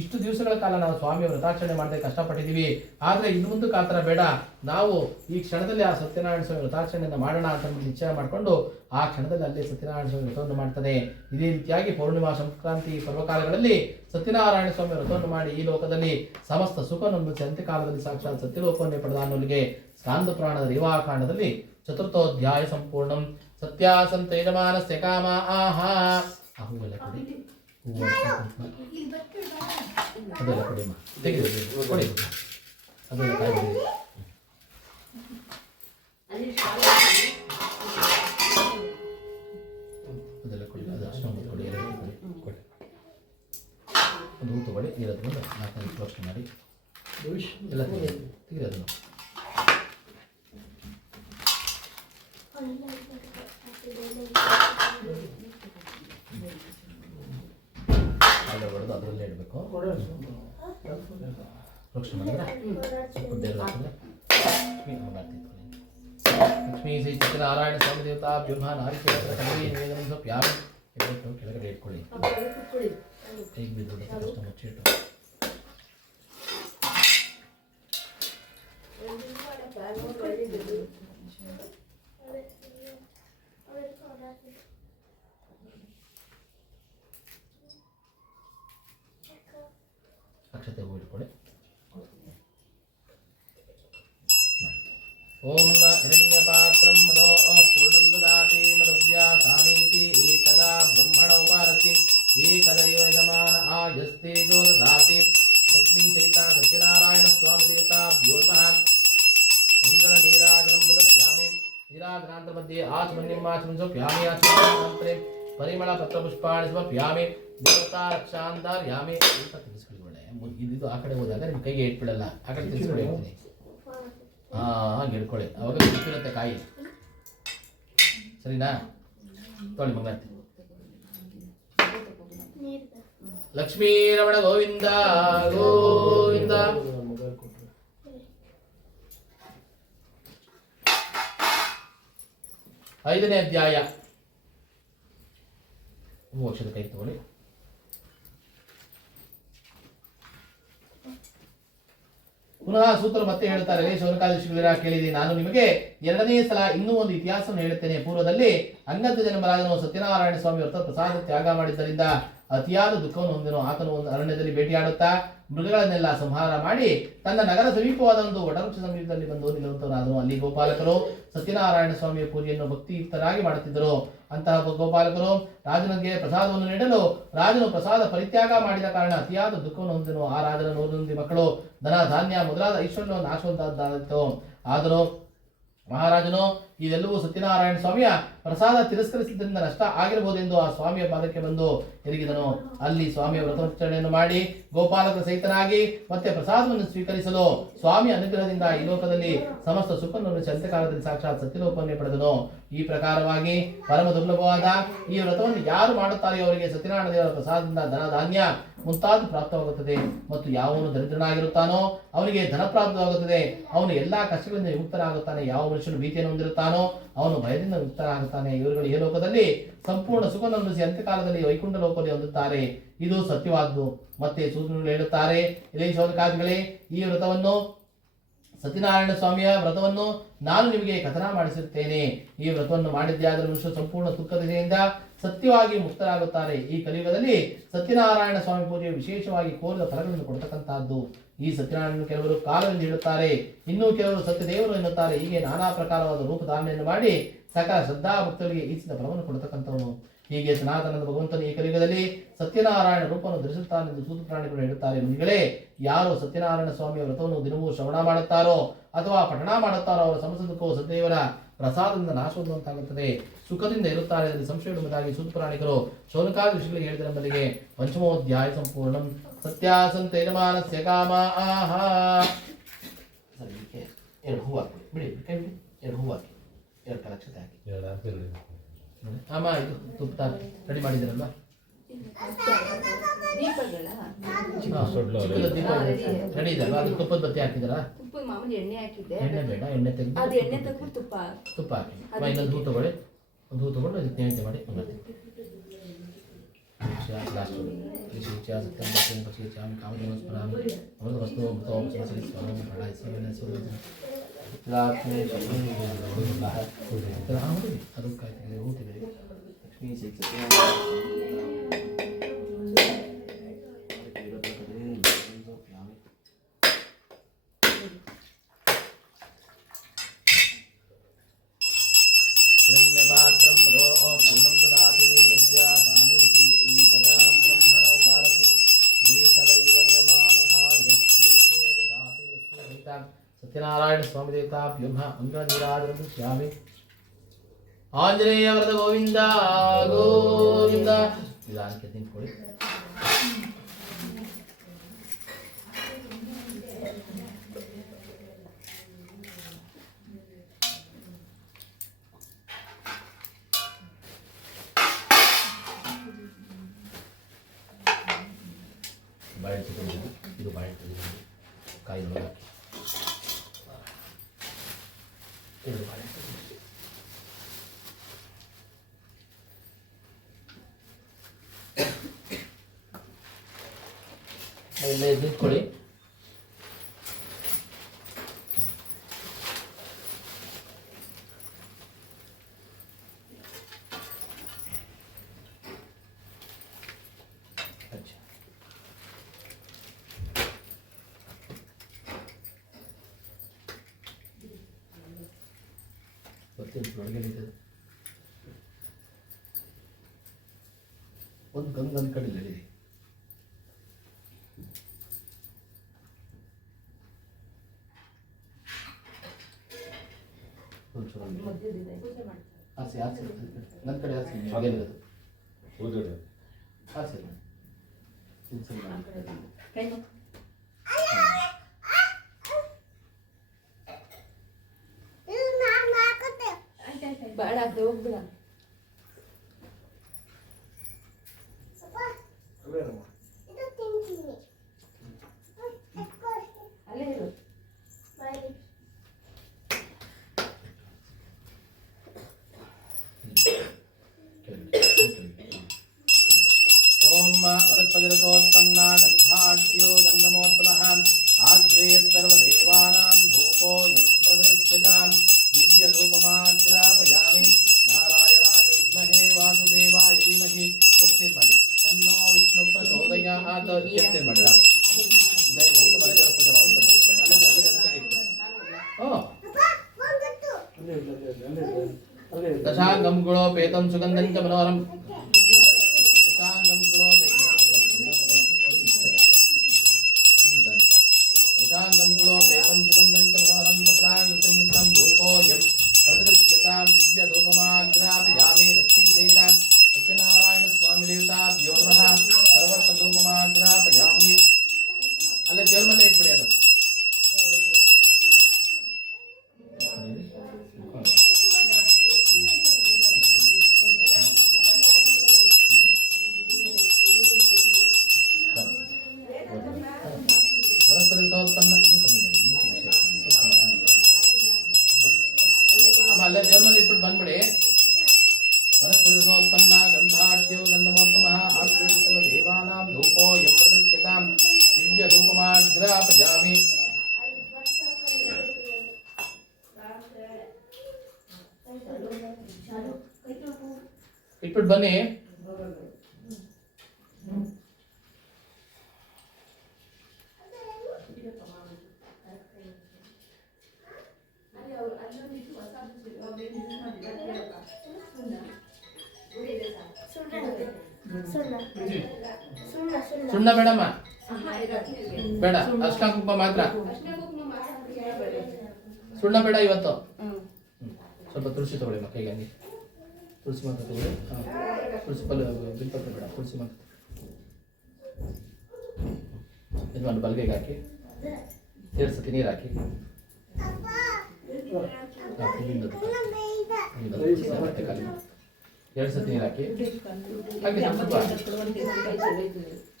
ಇಷ್ಟು ದಿವಸಗಳ ಕಾಲ ನಾವು ಸ್ವಾಮಿಯ ವ್ರತಾಚರಣೆ ಮಾಡದೆ ಕಷ್ಟಪಟ್ಟಿದ್ದೀವಿ, ಆದ್ರೆ ಇನ್ನು ಮುಂದಕ್ಕೆ ಆ ಥರ ಬೇಡ, ನಾವು ಈ ಕ್ಷಣದಲ್ಲಿ ಆ ಸತ್ಯನಾರಾಯಣ ಸ್ವಾಮಿ ವ್ರತಾಚರಣೆಯನ್ನು ಮಾಡೋಣ ಅಂತ ನಿಶ್ಚಯ ಮಾಡಿಕೊಂಡು ಆ ಕ್ಷಣದಲ್ಲಿ ಅಲ್ಲೇ ಸತ್ಯನಾರಾಯಣ ಸ್ವಾಮಿ ವ್ರತವನ್ನು ಮಾಡ್ತಾರೆ. ಇದೇ ರೀತಿಯಾಗಿ ಪೌರ್ಣಿಮಾ ಸಂಕ್ರಾಂತಿ ಪರ್ವಕಾಲಗಳಲ್ಲಿ ಸತ್ಯನಾರಾಯಣ ಸ್ವಾಮಿ ವ್ರತವನ್ನು ಮಾಡಿ ಈ ಲೋಕದಲ್ಲಿ ಸಮಸ್ತ ಸುಖವನ್ನು ಅಂತ್ಯಕಾಲದಲ್ಲಿ ಸಾಕ್ಷಾತ್ ಸತ್ಯಲೋಕವನ್ನೇ ಪಡೆದ ಅನ್ನೋಲಿಗೆ ಸ್ಕಾಂದ ಪುರಾಣದ ರೇವಾಕಾಂಡದಲ್ಲಿ ಚತುರ್ಥೋಧ್ಯಾಯ ಸಂಪೂರ್ಣಂ. ಸತ್ಯಾಸಂತ ಯಜಮಾನಸ್ಯ ಕಾಮ ಆಹಾ. ಆ ಹೂವೆಲ್ಲ ಕೊಡಿ, ಹೂವು ಅದೆಲ್ಲ ಕೊಡಿಮ್ಮ, ತೆಗೆದು ಕೊಡಿ, ಅದೆಲ್ಲ ಕಾಯಿ ಅದೆಲ್ಲ ಕೊಡಿ, ಅದು ಅಷ್ಟು ಕೊಡಿ, ಕೊಡಿ, ಒಂದು ಹೂ ತಗೊಳ್ಳಿ, ನೀರದ್ದು 4 ವರ್ಷ ಮಾಡಿ ಎಲ್ಲ ತೆಗೆದು ಅದನ್ನು ಹೊಡೆದು ಅದರಲ್ಲೇ ಇಡಬೇಕು. ಲಕ್ಷ್ಮೀ ಶ್ರೀ ಸತ್ಯನಾರಾಯಣ ಸ್ವಾಮಿ ದೇವತಾ ಬ್ರಹ್ಮ ನಾರಿಕೆ ಕೆಳಗಡೆ ಇಟ್ಕೊಳ್ಳಿ. ಹೇಗೆ ಬಿದ್ದು ಕಷ್ಟ ಮುಚ್ಚಿಟ್ಟು ಅಕ್ಷತೆ ಹೂ ಇಟ್ಕೊಳ್ಳಿ. ಓಂ ಹಿರಣ್ಯಪಾತ್ರಂ ಮದೋ ಪೂರ್ಣಂ ದದಾತಿ ಮದವ್ಯಾ ಸಾನೇತಿ ಏಕದಾ ಬ್ರಹ್ಮಣೋಪಾರತಿ ಏಕದೈವ ಯಜಮಾನ ಆಯಸ್ತೇಜೋ ದದಾತಿ. ಲಕ್ಷ್ಮೀ ಸಹಿತ ಸತ್ಯನಾರಾಯಣ ಸ್ವಾಮಿ ದೇವತಾಭ್ಯೋ ನಮಃ. ಮಂಗಳ ನೀರಾಜನಂ ದದಾಮ್ಯಾಮಿ. ನೀರಾಜನಾಂತರ ಮಧ್ಯೆ ಆಚಮನ್ಯಮಾಚಮನ್ ಸಮರ್ಪಯಾಮಿ. ಆಚಮನ್ಯಂತರೆ ಪರಿಮಳ ಪತ್ರ ಪುಷ್ಪಾಣಿ ಸಮರ್ಪಯಾಮಿ. ದೇವತಾ ರಕ್ಷಾಂಧಾರ್ಯಾಮಿ. ಅಂತ ತಿಳಿಸ್ಕೊಳ್ಳಿ. ಒಳ್ಳೆ ಇದು ಆ ಕಡೆ ಹೋದಾಗ ನಿಮ್ಮ ಕೈಗೆ ಇಟ್ಬಿಡಲ್ಲ, ಆ ಕಡೆ ತಿಳಿಸ್ಕೊಳ್ಳಿ ಹೋಗ್ತೀನಿ. ಹಾಗೆ ಹಿಡ್ಕೊಳ್ಳಿ, ಅವಾಗ ಬಿಟ್ಟಿರುತ್ತೆ ಕಾಯಿ, ಸರಿನಾ? ತೊಳಿ ಮಂಗಾತಿ. ಲಕ್ಷ್ಮೀ ರಮಣ ಗೋವಿಂದ ಗೋವಿಂದ. ಐದನೇ ಅಧ್ಯಾಯ. ಮೋಕ್ಷದ ಕೈ ತಗೊಳ್ಳಿ. ಪುನಃ ಸೂತ್ರ ಮತ್ತೆ ಹೇಳ್ತಾರೆ, ಶೌನಕಾದಶಿಗಳ ಕೇಳಿದೆ, ನಾನು ನಿಮಗೆ 2ನೇ ಸಲ ಇನ್ನೂ ಒಂದು ಇತಿಹಾಸವನ್ನು ಹೇಳುತ್ತೇನೆ. ಪೂರ್ವದಲ್ಲಿ ಅಂಗದ ಜನ್ಮರಾಜನು ಸತ್ಯನಾರಾಯಣ ಸ್ವಾಮಿ ವ್ರತ ಪ್ರಸಾದ ತ್ಯಾಗ ಮಾಡಿದ್ದರಿಂದ ಅತಿಯಾದ ದುಃಖವನ್ನು ಹೊಂದನು. ಆತನು ಒಂದು ಅರಣ್ಯದಲ್ಲಿ ಭೇಟಿಯಾಡುತ್ತಾ ಮೃಗಗಳನ್ನೆಲ್ಲ ಸಂಹಾರ ಮಾಡಿ ತನ್ನ ನಗರ ಸಮೀಪವಾದ ಒಂದು ವಟವೃಕ್ಷ ಸಮೀಪದಲ್ಲಿ ಬಂದು ನಿಲ್ಲುವಂತವನಾದನು. ಅಲ್ಲಿ ಗೋಪಾಲಕರು ಸತ್ಯನಾರಾಯಣ ಸ್ವಾಮಿಯ ಪೂಜೆಯನ್ನು ಭಕ್ತಿಯುಕ್ತರಾಗಿ ಮಾಡುತ್ತಿದ್ದರು. ಅಂತಹ ಗೋಪಾಲಕರು ರಾಜನಿಗೆ ಪ್ರಸಾದವನ್ನು ನೀಡಲು ರಾಜನು ಪ್ರಸಾದ ಪರಿತ್ಯಾಗ ಮಾಡಿದ ಕಾರಣ ಅತಿಯಾದ ದುಃಖವನ್ನು ಹೊಂದನು. ಆ ರಾಜನ 100 ಮಂದಿ ಮಕ್ಕಳು, ಧನ ಧಾನ್ಯ ಮೊದಲಾದ ಐಶ್ವರ್ಯವನ್ನು ಆಶುವಂತಹದ್ದಾಯಿತು. ಆದರೂ ಮಹಾರಾಜನು ಇದೆಲ್ಲವೂ ಸತ್ಯನಾರಾಯಣ ಸ್ವಾಮಿಯ ಪ್ರಸಾದ ತಿರಸ್ಕರಿಸಿದ್ದರಿಂದ ನಷ್ಟ ಆಗಿರಬಹುದೆಂದು ಆ ಸ್ವಾಮಿಯ ಪಾದಕ್ಕೆ ಬಂದು ತಿರುಗಿದನು. ಅಲ್ಲಿ ಸ್ವಾಮಿಯ ವ್ರತಾಚರಣೆಯನ್ನು ಮಾಡಿ ಗೋಪಾಲಕರ ಸಹಿತನಾಗಿ ಮತ್ತೆ ಪ್ರಸಾದವನ್ನು ಸ್ವೀಕರಿಸಲು ಸ್ವಾಮಿ ಅನುಗ್ರಹದಿಂದ ಈ ಲೋಕದಲ್ಲಿ ಸಮಸ್ತ ಸುಖವನ್ನು ಅಂತ್ಯಕಾಲದಲ್ಲಿ ಸಾಕ್ಷಾತ್ ಸತ್ಯಲೋಕವನ್ನೇ ಪಡೆದನು. ಈ ಪ್ರಕಾರವಾಗಿ ಪರಮ ದುರ್ಲಭವಾದ ಈ ವ್ರತವನ್ನು ಯಾರು ಮಾಡುತ್ತಾರೆಯೋ ಅವರಿಗೆ ಸತ್ಯನಾರಾಯಣ ದೇವರ ಪ್ರಸಾದದಿಂದ ಧನ ಧಾನ್ಯ ಮುಂತಾದ ಪ್ರಾಪ್ತವಾಗುತ್ತದೆ. ಮತ್ತು ಯಾವನು ದರಿದ್ರನಾಗಿರುತ್ತಾನೋ ಅವನಿಗೆ ಧನ ಪ್ರಾಪ್ತವಾಗುತ್ತದೆ. ಅವನು ಎಲ್ಲಾ ಕಷ್ಟಗಳಿಂದ ವಿಮುಕ್ತನಾಗುತ್ತಾನೆ. ಯಾವ ಮನುಷ್ಯನು ಭೀತಿಯನ್ನು ಹೊಂದಿರುತ್ತಾನೋ ಅವನು ಭಯದಿಂದ ಮುಕ್ತನಾಗುತ್ತಾನೆ. ಇವರುಗಳು ಈ ಲೋಕದಲ್ಲಿ ಸಂಪೂರ್ಣ ಸುಖವನ್ನು ಅನುಭವಿಸಿ ಅಂತ್ಯಕಾಲದಲ್ಲಿ ವೈಕುಂಠ ಲೋಕದಲ್ಲಿ ಹೊಂದುತ್ತಾರೆ. ಇದು ಸತ್ಯವಾದ್ದು. ಮತ್ತೆ ಸೂತ್ರಗಳು ಹೇಳುತ್ತಾರೆ, ಇದೇ ಶೋಧಕಾದಿಗಳೇ, ಈ ವ್ರತವನ್ನು ಸತ್ಯನಾರಾಯಣ ಸ್ವಾಮಿಯ ವ್ರತವನ್ನು ನಾನು ನಿಮಗೆ ಕಥನ ಮಾಡಿಸುತ್ತೇನೆ. ಈ ವ್ರತವನ್ನು ಮಾಡಿದ್ದೇ ಆದರೆ ಮನುಷ್ಯ ಸಂಪೂರ್ಣ ದುಃಖದಿಂದ ಸತ್ಯವಾಗಿ ಮುಕ್ತರಾಗುತ್ತಾರೆ. ಈ ಕಲಿಯುಗದಲ್ಲಿ ಸತ್ಯನಾರಾಯಣ ಸ್ವಾಮಿ ಪೂಜೆಯು ವಿಶೇಷವಾಗಿ ಕೋರಿದ ಫಲಗಳನ್ನು ಕೊಡತಕ್ಕಂತಹದ್ದು. ಈ ಸತ್ಯನಾರಾಯಣ ಕೆಲವರು ಕಾಲವೆಂದು ಹೇಳುತ್ತಾರೆ, ಇನ್ನೂ ಕೆಲವರು ಸತ್ಯದೇವರು ಎನ್ನುತ್ತಾರೆ. ಹೀಗೆ ನಾನಾ ಪ್ರಕಾರವಾದ ರೂಪಧಾರಣೆಯನ್ನು ಮಾಡಿ ಸಕಲ ಶ್ರದ್ಧಾ ಭಕ್ತರಿಗೆ ಈಚಿದ ಫಲವನ್ನು ಕೊಡತಕ್ಕಂಥವನು. ಹೀಗೆ ಸನಾತನದ ಭಗವಂತನು ಈ ಕಲಿಯುಗದಲ್ಲಿ ಸತ್ಯನಾರಾಯಣ ರೂಪವನ್ನು ಧರಿಸುತ್ತಾನೆಂದು ಸೂತ ಪ್ರಾಣಿಗಳು ಹೇಳುತ್ತಾರೆ. ಮುನಿಗಳೇ, ಯಾರು ಸತ್ಯನಾರಾಯಣ ಸ್ವಾಮಿಯ ವ್ರತವನ್ನು ದಿನವೂ ಶ್ರವಣ ಮಾಡುತ್ತಾರೋ ಅಥವಾ ಪಠಣ ಮಾಡುತ್ತಾರೋ ಅವರ ಸಮಸ್ತ ದುಃಖವು ಸತ್ಯದೇವರ ಪ್ರಸಾದದಿಂದ ನಾಶವಾಗುವಂತಾಗುತ್ತದೆ, ಸುಖದಿಂದ ಇರುತ್ತಾರೆ. ಅದರಲ್ಲಿ ಸಂಶಯವಿಡುವುದಾಗಿ ಸೂತ ಪ್ರಾಣಿಕರು ಶೌನಕಾದಿ ಋಷಿಗಳಿಗೆ ಹೇಳಿದರೆಂಬುದಿಗೆ ಪಂಚಮೋಧ್ಯಾಯ ಸಂಪೂರ್ಣಂ. ಸತ್ಯಾಸಂತ ಯಜಮಾನಸ್ಯ ಕಾಮಾಹ. ಎರಡು ಹೂ ಹಾಕಿ ಬಿಡಿ, ಎರಡು ಹೂ ಹಾಕಿ, ಎರಡು ಕಲಕ್ಷತೆ ಹಾಕಿ. ಅಮ್ಮ ಇದು ತುಪ್ಪ ರೆಡಿ ಮಾಡಿದ್ದೀರಲ್ವಾ? ರೆಡಿ ಇದೆ ಅಲ್ವಾ? ಅದು ತುಪ್ಪದ ಬತ್ತಿ ಹಾಕಿದಾರಾ? ಎಣ್ಣೆ ಬೇಡ, ಎಣ್ಣೆ ತೆಗೆದು ತುಪ್ಪ ಹಾಕಿ. ಇನ್ನೊಂದು ಹೂ ತಗೊಳ್ಳಿ, ಒಂದು ಹೂ ತಗೊಂಡು ಅದಕ್ಕೆ ನೈವೇದ್ಯ ಮಾಡಿ ಸತ್ಯನಾರಾಯಣ ಸ್ವಾಮಿ ದೇವತಾಭ್ಯೋ ಅಂಗನೀರಾಜನಮಿಷ್ಯಾಮಿ. ಆಂಜನೇಯ ವರದ ಗೋವಿಂದ ಗೋವಿಂದ. ನಿಧಾನಕ್ಕೆ ನಿಂತ್ಕೊಳ್ಳಿ. ಬಾಳೆಹಣ್ಣು ತೆಗೆದು, ಇದು ಬಾಳೆಹಣ್ಣು ತೆಗೆದು ಕಾಯಿ ಒಳಗೆ ಎರಡು ಬಾಳೆಹಣ್ಣು ಎಲ್ಲ ನಿಂತ್ಕೊಳ್ಳಿ. ಒಂದು ಗಂಗನ ಕಡೆ ನಡೀರಿ. ಆಸೆ ಆಸೆ ನನ್ನ ಕಡೆ ಆಸೆ ಆಸೆ ಬೇಡ ಹೋಗ್ಬಿಡ. ಅಲ್ಲೇ ಇರು. ಓಂ ವನಸ್ಪತಿರತೋತ್ಪನ್ನ ಗಂಧಾಢ್ಯೋ ಗಂಧಮೋತ್ತಮಃ ಆಗ್ರೇ ಸರ್ವದೇವಾನಾಂ ಧೂಪೋ ಯಂ ಪ್ರದೃಶ್ಯತಾಂ ದಿವ್ಯರೂಪಮಾಗ್ರಾಪಯಾಮಿ. ನಾರಾಯಣಾಯ ವಿದ್ಮಹೇ ವಾಸುದೇವಾಯ ಧೀಮಹಿ. ಯತ್ನೆ ಮಾಡಿ ತನ್ನೋ ವಿಷ್ಣು ಪ್ರಚೋದಯಾತ್. ಯತ್ನೆ ಮಾಡಿ ಪೂಜೆ ಮಾಡಿ. ದಶಾಂಗಂ ಗುಳೋಪೇತಂ ಸುಗಂಧಂ ಚ ಮನೋಹರಂ. ದಶಾಂಗಂ ಗುಳೋಪೇತಂ ಸುಗಂಧಂ ಚ ಮನೋಹರಂ ತತ್ರಾಂಗ ಸಂಹಿತಂ ಧೂಪೋಯಂ ದೇವ್ರ ಮೇಲೆ ಇಟ್ಬಿಡಿ ಅದು. ವನಸ್ಪತಿ ಸೋತ್ಪನ್ನ ಇನ್ನೂ ಕಮ್ಮಿ ಮಾಡಿ, ಇನ್ನೂ ಕಮ್ಮಿ ಆಮೇಲೆ ಅಲ್ಲೇ ದೇವ್ರ ಮೇಲೆ ಇಟ್ಬಿಟ್ಟು ಬಂದ್ಬಿಡಿ. ವನಸ್ಪತಿ ಸೋತ್ಪನ್ನ ಗಂಧಾಢ್ಯೋ ಗಂಧಮೋತ್ತಮಃ ಆರ್ದ್ರೇಶ್ವರ ದೇವಾನಾಂ ಧೂಪೋ ಯಂಪ್ರದೃಶ್ಯತಾಂ ದಿವ್ಯ ಧೂಪಮಾಗ್ರಾಪಜಾಮಿ. ಇಟ್ಬಿಟ್ಟು ಬನ್ನಿ. ಸುಣ್ಣ ಬೇಡಮ್ಮ, ಬೇಡ, ಅರ್ಶಿನ ಕುಂಕುಮ ಮಾತ್ರ. ಸುಣ್ಣ ಬೇಡ ಇವತ್ತು. ಸ್ವಲ್ಪ ತುಳಸಿ ತಗೊಳ್ಳಿ ಕೈಗೆ, ಹಂಗೆ ತುಳಸಿ ಮಾತ್ರ ತಗೊಳ್ಳಿ. ತುಳಸಿ ಬಿಲ್ಪತ್ರ ಬೇಡ, ತುಳಸಿ ಮಾತ್ರ. ಇದು ಮಾಡಿ ಬಲ್ಗೆಗೆ ಹಾಕಿ 2 ಸತಿ ನೀರು ಹಾಕಿ. ಎರಡು ಸತಿ ನೀರು ಹಾಕಿ ಹಾಗೆ ಸ್ವಲ್ಪ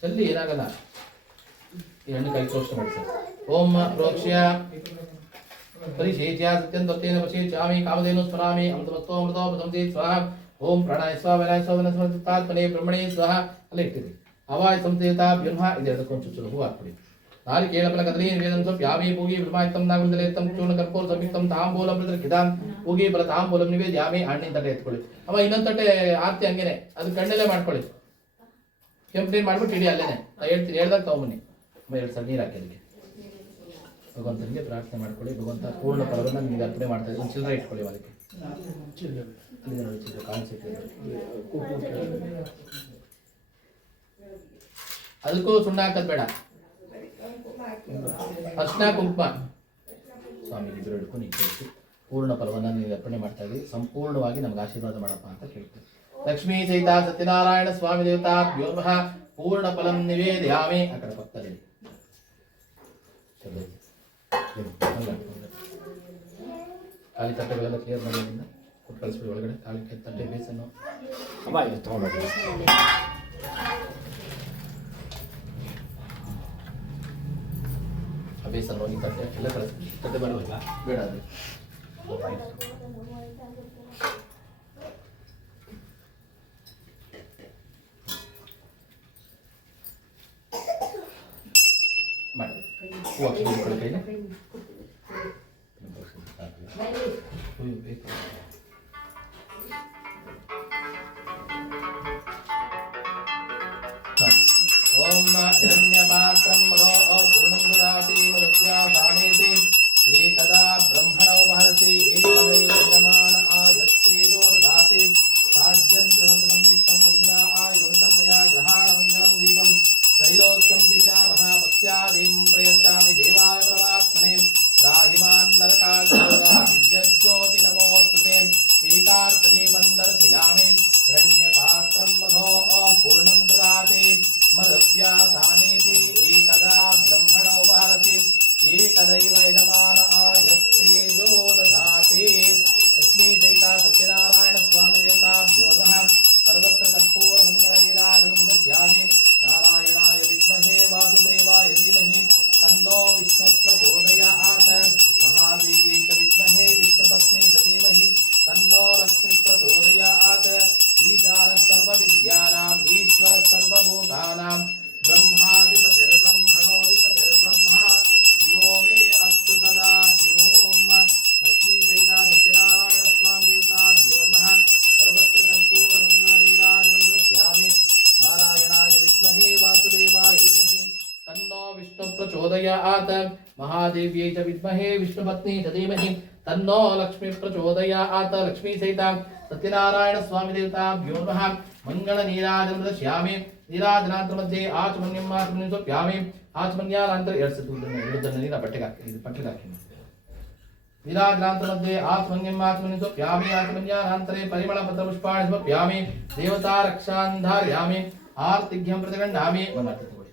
ಜಲ್ದಿ ಏನಾಗಲ್ಲ. ಈ ಹಣ್ಣು ಕೈ ತೋರಿಸ ಮಾಡಿ ಸರ್. ಓಂ ಪ್ರೋಕ್ಷ್ಯ ಪರಿಶೇಚ್ಯ ಸತ್ಯಂ ದತ್ತೇನ ವಶೇಚ್ಯಾಮಿ ಕಾಮಧೇನು ಸ್ಮರಾಮಿ ಅಮೃತಮಸ್ತೋಮೃತೋಮೃತಂಸಿ ಸ್ವಾಹ. ಓಂ ಪ್ರಾಣಾಯ ಸ್ವಾಹ ವೈರಾಯ ಸ್ವಾಹ ವನಸ್ಪತಾತ್ಮನೇ ಬ್ರಹ್ಮಣೇ ಸ್ವಾಹ. ಅಲ್ಲೇ ಇಟ್ಟಿರಿ. ಅವಾಯ ಸಂಸ್ಥೇತಾ ಬ್ರಹ್ಮ ಇದೆರಡಕ್ಕೊಂದು ಚುಚ್ಚಲು ಹೂ ಹಾಕ್ಬಿಡಿ. ನಾರಿಕೇಳ ಫಲ ಕದಲಿ ನಿವೇದನ ಸ್ವಾಮಿ ಪೂಗಿ ಬ್ರಹ್ಮಾಯುಕ್ತಂ ನಾಗಂದಲೇತಂ ಚೂರ್ಣ ಕರ್ಪೂರ ಸಂಯುಕ್ತಂ ತಾಂಬೂಲಂ ಪ್ರದರ್ಶಿತಾಂ ಪೂಗಿ ಫಲ ತಾಂಬೂಲಂ ನಿವೇದ್ಯಾಮಿ. ಹಣ್ಣಿನ ತಟ್ಟೆ ಎತ್ಕೊಳ್ಳಿ. ಅವ ಇನ್ನೊಂದು ತಟ್ಟೆ ಆರ್ತಿ ಹಂಗೇನೆ ಅದು ಕಣ್ಣಲ್ಲೇ ಮಾಡ್ಕೊಳ್ಳಿ. ಕೆಂಪು ನೀರು ಮಾಡ್ಬಿಟ್ಟು ಇಡಿ ಅಲ್ಲೇನೆ. ಹೇಳ್ತೀನಿ, ಹೇಳ್ದಾಗ ತಗೊಂಬನ್ನಿ. 2 ಸಲ ನೀರು ಹಾಕಿ ಅದಕ್ಕೆ. ಭಗವಂತನಿಗೆ ಪ್ರಾರ್ಥನೆ ಮಾಡ್ಕೊಳ್ಳಿ. ಭಗವಂತ ಪೂರ್ಣ ಫಲವನ್ನು ನಿಮಗೆ ಅರ್ಪಣೆ ಮಾಡ್ತಾ ಇದ್ದೀನಿ. ಚಿಲ್ಲರೆ ಇಟ್ಕೊಳ್ಳಿ ಅದಕ್ಕೆ. ಅಲ್ಲಿ ನೋಡಿ ಚಿಲ್ಲರೆ ಕಾಣಿಸುತ್ತೆ. ಅದಕ್ಕೂ ಸುಣ್ಣ ಹಾಕೋದು ಬೇಡ. ಅರ್ಶಿನ ಕುಂಕುಮ ಸ್ವಾಮಿಗೆ ಇಬ್ಬರು ಹಿಡ್ಕೊಂಡು ನಿಂತು ಪೂರ್ಣ ಫಲವನ್ನು ನೀವು ಅರ್ಪಣೆ ಮಾಡ್ತಾ ಇದ್ದೀವಿ. ಸಂಪೂರ್ಣವಾಗಿ ನಮ್ಗೆ ಆಶೀರ್ವಾದ ಮಾಡಪ್ಪ ಅಂತ ಕೇಳ್ತೀವಿ. ಲಕ್ಷ್ಮೀ ಸಹಿತ ಸತ್ಯನಾರಾಯಣ ಸ್ವಾಮಿ ದೇವತಾ ವ್ಯೋಮಃ ಪೂರ್ಣ ಫಲಂ ನಿವೇದಯಾಮಿ. ಆ ಕಡೆ ಪಕ್ಕದಲ್ಲಿ ಖಾಲಿ ತಟ್ಟೆಗಳೆಲ್ಲ ಕ್ಲಿಯರ್ ಮಾಡೋದ್ರಿಂದ ಕೊಟ್ಟು ಕಳಿಸ್ಬಿಡಿ ಒಳಗಡೆ. ಖಾಲಿ ತಟ್ಟೆ ಬೇಸನ್ನು ತಗೊಂಡು ಬೇಸನ್ನು ಹೋಗಿ ತಟ್ಟೆ ಎಲ್ಲ ಕಳಿಸ್ಬಿಡಿ. ತಟ್ಟೆ ಬರೋಲ್ಲ ಬೇಡ ಅದು. ಮಾಡಿ ಹೂ ಹಾಕಿ ಕೈಲಿ ಬೇಕು. ಓಂ ಹಿರಣ್ಯ ಪಾತ್ರಂ ಮಧೋ ಪೂರ್ಣಂ ದದಾತಿ ಮಧವ್ಯಾಸಾನೇತಿ ಏಕದಾ ಬ್ರಹ್ಮಣೋ ವಹರತಿ ಏಕದೈವ ಯಜಮಾನ ಆಯಸ್ತೇಜೋ ದದಾತಿ ಸಾಧ್ಯಂತ್ರವತ ಸಂಯುಕ್ತಂ ಮಂದಿರ ಆಯುರ್ತಂ ಮಯಾ ಗ್ರಹಾಣ ಮಂಗಳಂ ದೀಪಂ ತ್ರೈಲೋಕ್ಯಂ ದಿವ್ಯಾವಹ ಭಕ್ತ್ಯಾದೀಂ ಪ್ರಯಚ್ಚಾಮಿ ದೇವಾಯ ಪರಮಾತ್ಮನೆ ರಾಹಿಮಾನ್ ನರಕಾಘೋರಾ ದಿವ್ಯಜ್ಯೋತಿ ನಮೋಸ್ತುತೆ ಏಕಾರ್ತದೀಪಂ ದರ್ಶಯಾಮಿ ಹಿರಣ್ಯ ಪಾತ್ರಂ ಮಧೋ ಪೂರ್ಣಂ ದದಾತಿ ಮಧವ್ಯಾಸಾನೇತಿ ಏಕದಾ ಬ್ರಹ್ಮಣೋ ವಹರತಿ ಏಕದೈವ ಯಜಮಾನ ಆಯಸ್ತೇಜೋ ದದಾತಿ. ಲಕ್ಷ್ಮೀ ಸಹಿತ ಸತ್ಯನಾರಾಯಣ ಸ್ವಾಮಿ ದೇವತಾಭ್ಯೋ ನಮಃ. ಸರ್ವತ್ರ ಕರ್ಪೂರ ಮಂಗಳ ನೀರಾಜನಂ ದದಾಮಿ. ನಾರಾಯಣಾಯ ವಿದ್ಮಹೇ ವಾಸುದೇವಾಯ ಧೀಮಹಿ ತನ್ನೋ ವಿಷ್ಣು ಪ್ರಚೋದಯಾತ್. ಮಹಾದೇವ್ಯೈ ಚ ವಿದ್ಮಹೇ ವಿಷ್ಣುಪತ್ನಿ ಧೀಮಹಿ ತನ್ನೋ ಲಕ್ಷ್ಮೀ ಪ್ರಚೋದಯಾತ್. ಈಶಾನ ಸರ್ವವಿದ್ಯಾನಾಂ ಈಶ್ವರ ಸರ್ವಭೂತಾನಾಂ ಬ್ರಹ್ಮಾಧಿಪತಿರ್ಬ್ರಹ್ಮಣೋಧಿಪತಿರ್ಬ್ರಹ್ಮ ಶಿವೋ ಮೇ ಅಸ್ತು ಸದಾ ಶಿವೋಂ. ಲಕ್ಷ್ಮೀ ಸಹಿತ ಸತ್ಯನಾರಾಯಣ ಸ್ವಾಮಿ ದೇವತಾಭ್ಯೋ ನಮಃ. ಸರ್ವತ್ರ ಕರ್ಪೂರ ಮಂಗಳ ನೀರಾಜನಂ ದೃಶ್ಯಾಮಿ. ನಾರಾಯಣಾಯ ವಿದ್ಮಹೇ ವಾಸುದೇವಾಯ ಧೀಮಹಿ ತನ್ನೋ ವಿಷ್ಣು ಪ್ರಚೋದಯಾತ್. ಮಹಾದೇವ್ಯೈ ಚ ವಿದ್ಮಹೇ ವಿಷ್ಣುಪತ್ನಿ ಧೀಮಹಿ ತನ್ನೋ ಲಕ್ಷ್ಮೀ ಪ್ರಚೋದಯಾತ್. ಲಕ್ಷ್ಮೀ ಸಹಿತ ಸತ್ಯನಾರಾಯಣ ಸ್ವಾಮಿ ದೇವತಾಭ್ಯೋ ನಮಃ. ಮಂಗಳ ನೀರಾಜನಂ ದೃಶ್ಯಾಮಿ. ನೀರಾಜನಾಂತರ ಮಧ್ಯೆ ಆಚಮನ್ಯಂ ಆಚಮನ್ಯಂ ಸ್ವಪ್ಯಾಮಿ. ಆಚಮನ್ಯಾನಂತರ 2 ಸತಿ ಉಳಿದನ್ನು ನೀರ ಬಟ್ಟೆಗೆ ಹಾಕಿ, ಇದು ಪಟ್ಟೆಗೆ ಹಾಕಿ. ನೀರಾಜನಾಂತರ ಮಧ್ಯೆ ಆಚಮನ್ಯಂ ಆಚಮನ್ಯಂ ಸ್ವಪ್ಯಾಮಿ. ಆಚಮನ್ಯಾನಂತರೇ ಪರಿಮಳ ಪತ್ರ ಪುಷ್ಪಾಣಿ ಸ್ವಪ್ಯಾಮಿ. ದೇವತಾ ರಕ್ಷಾಂಧಾರ್ಯಾಮಿ. ಆರ್ತಿಘ್ಯಂ ಪ್ರತಿಗಂಡಾಮಿ. ಒಂದು ತಗೊಳ್ಳಿ.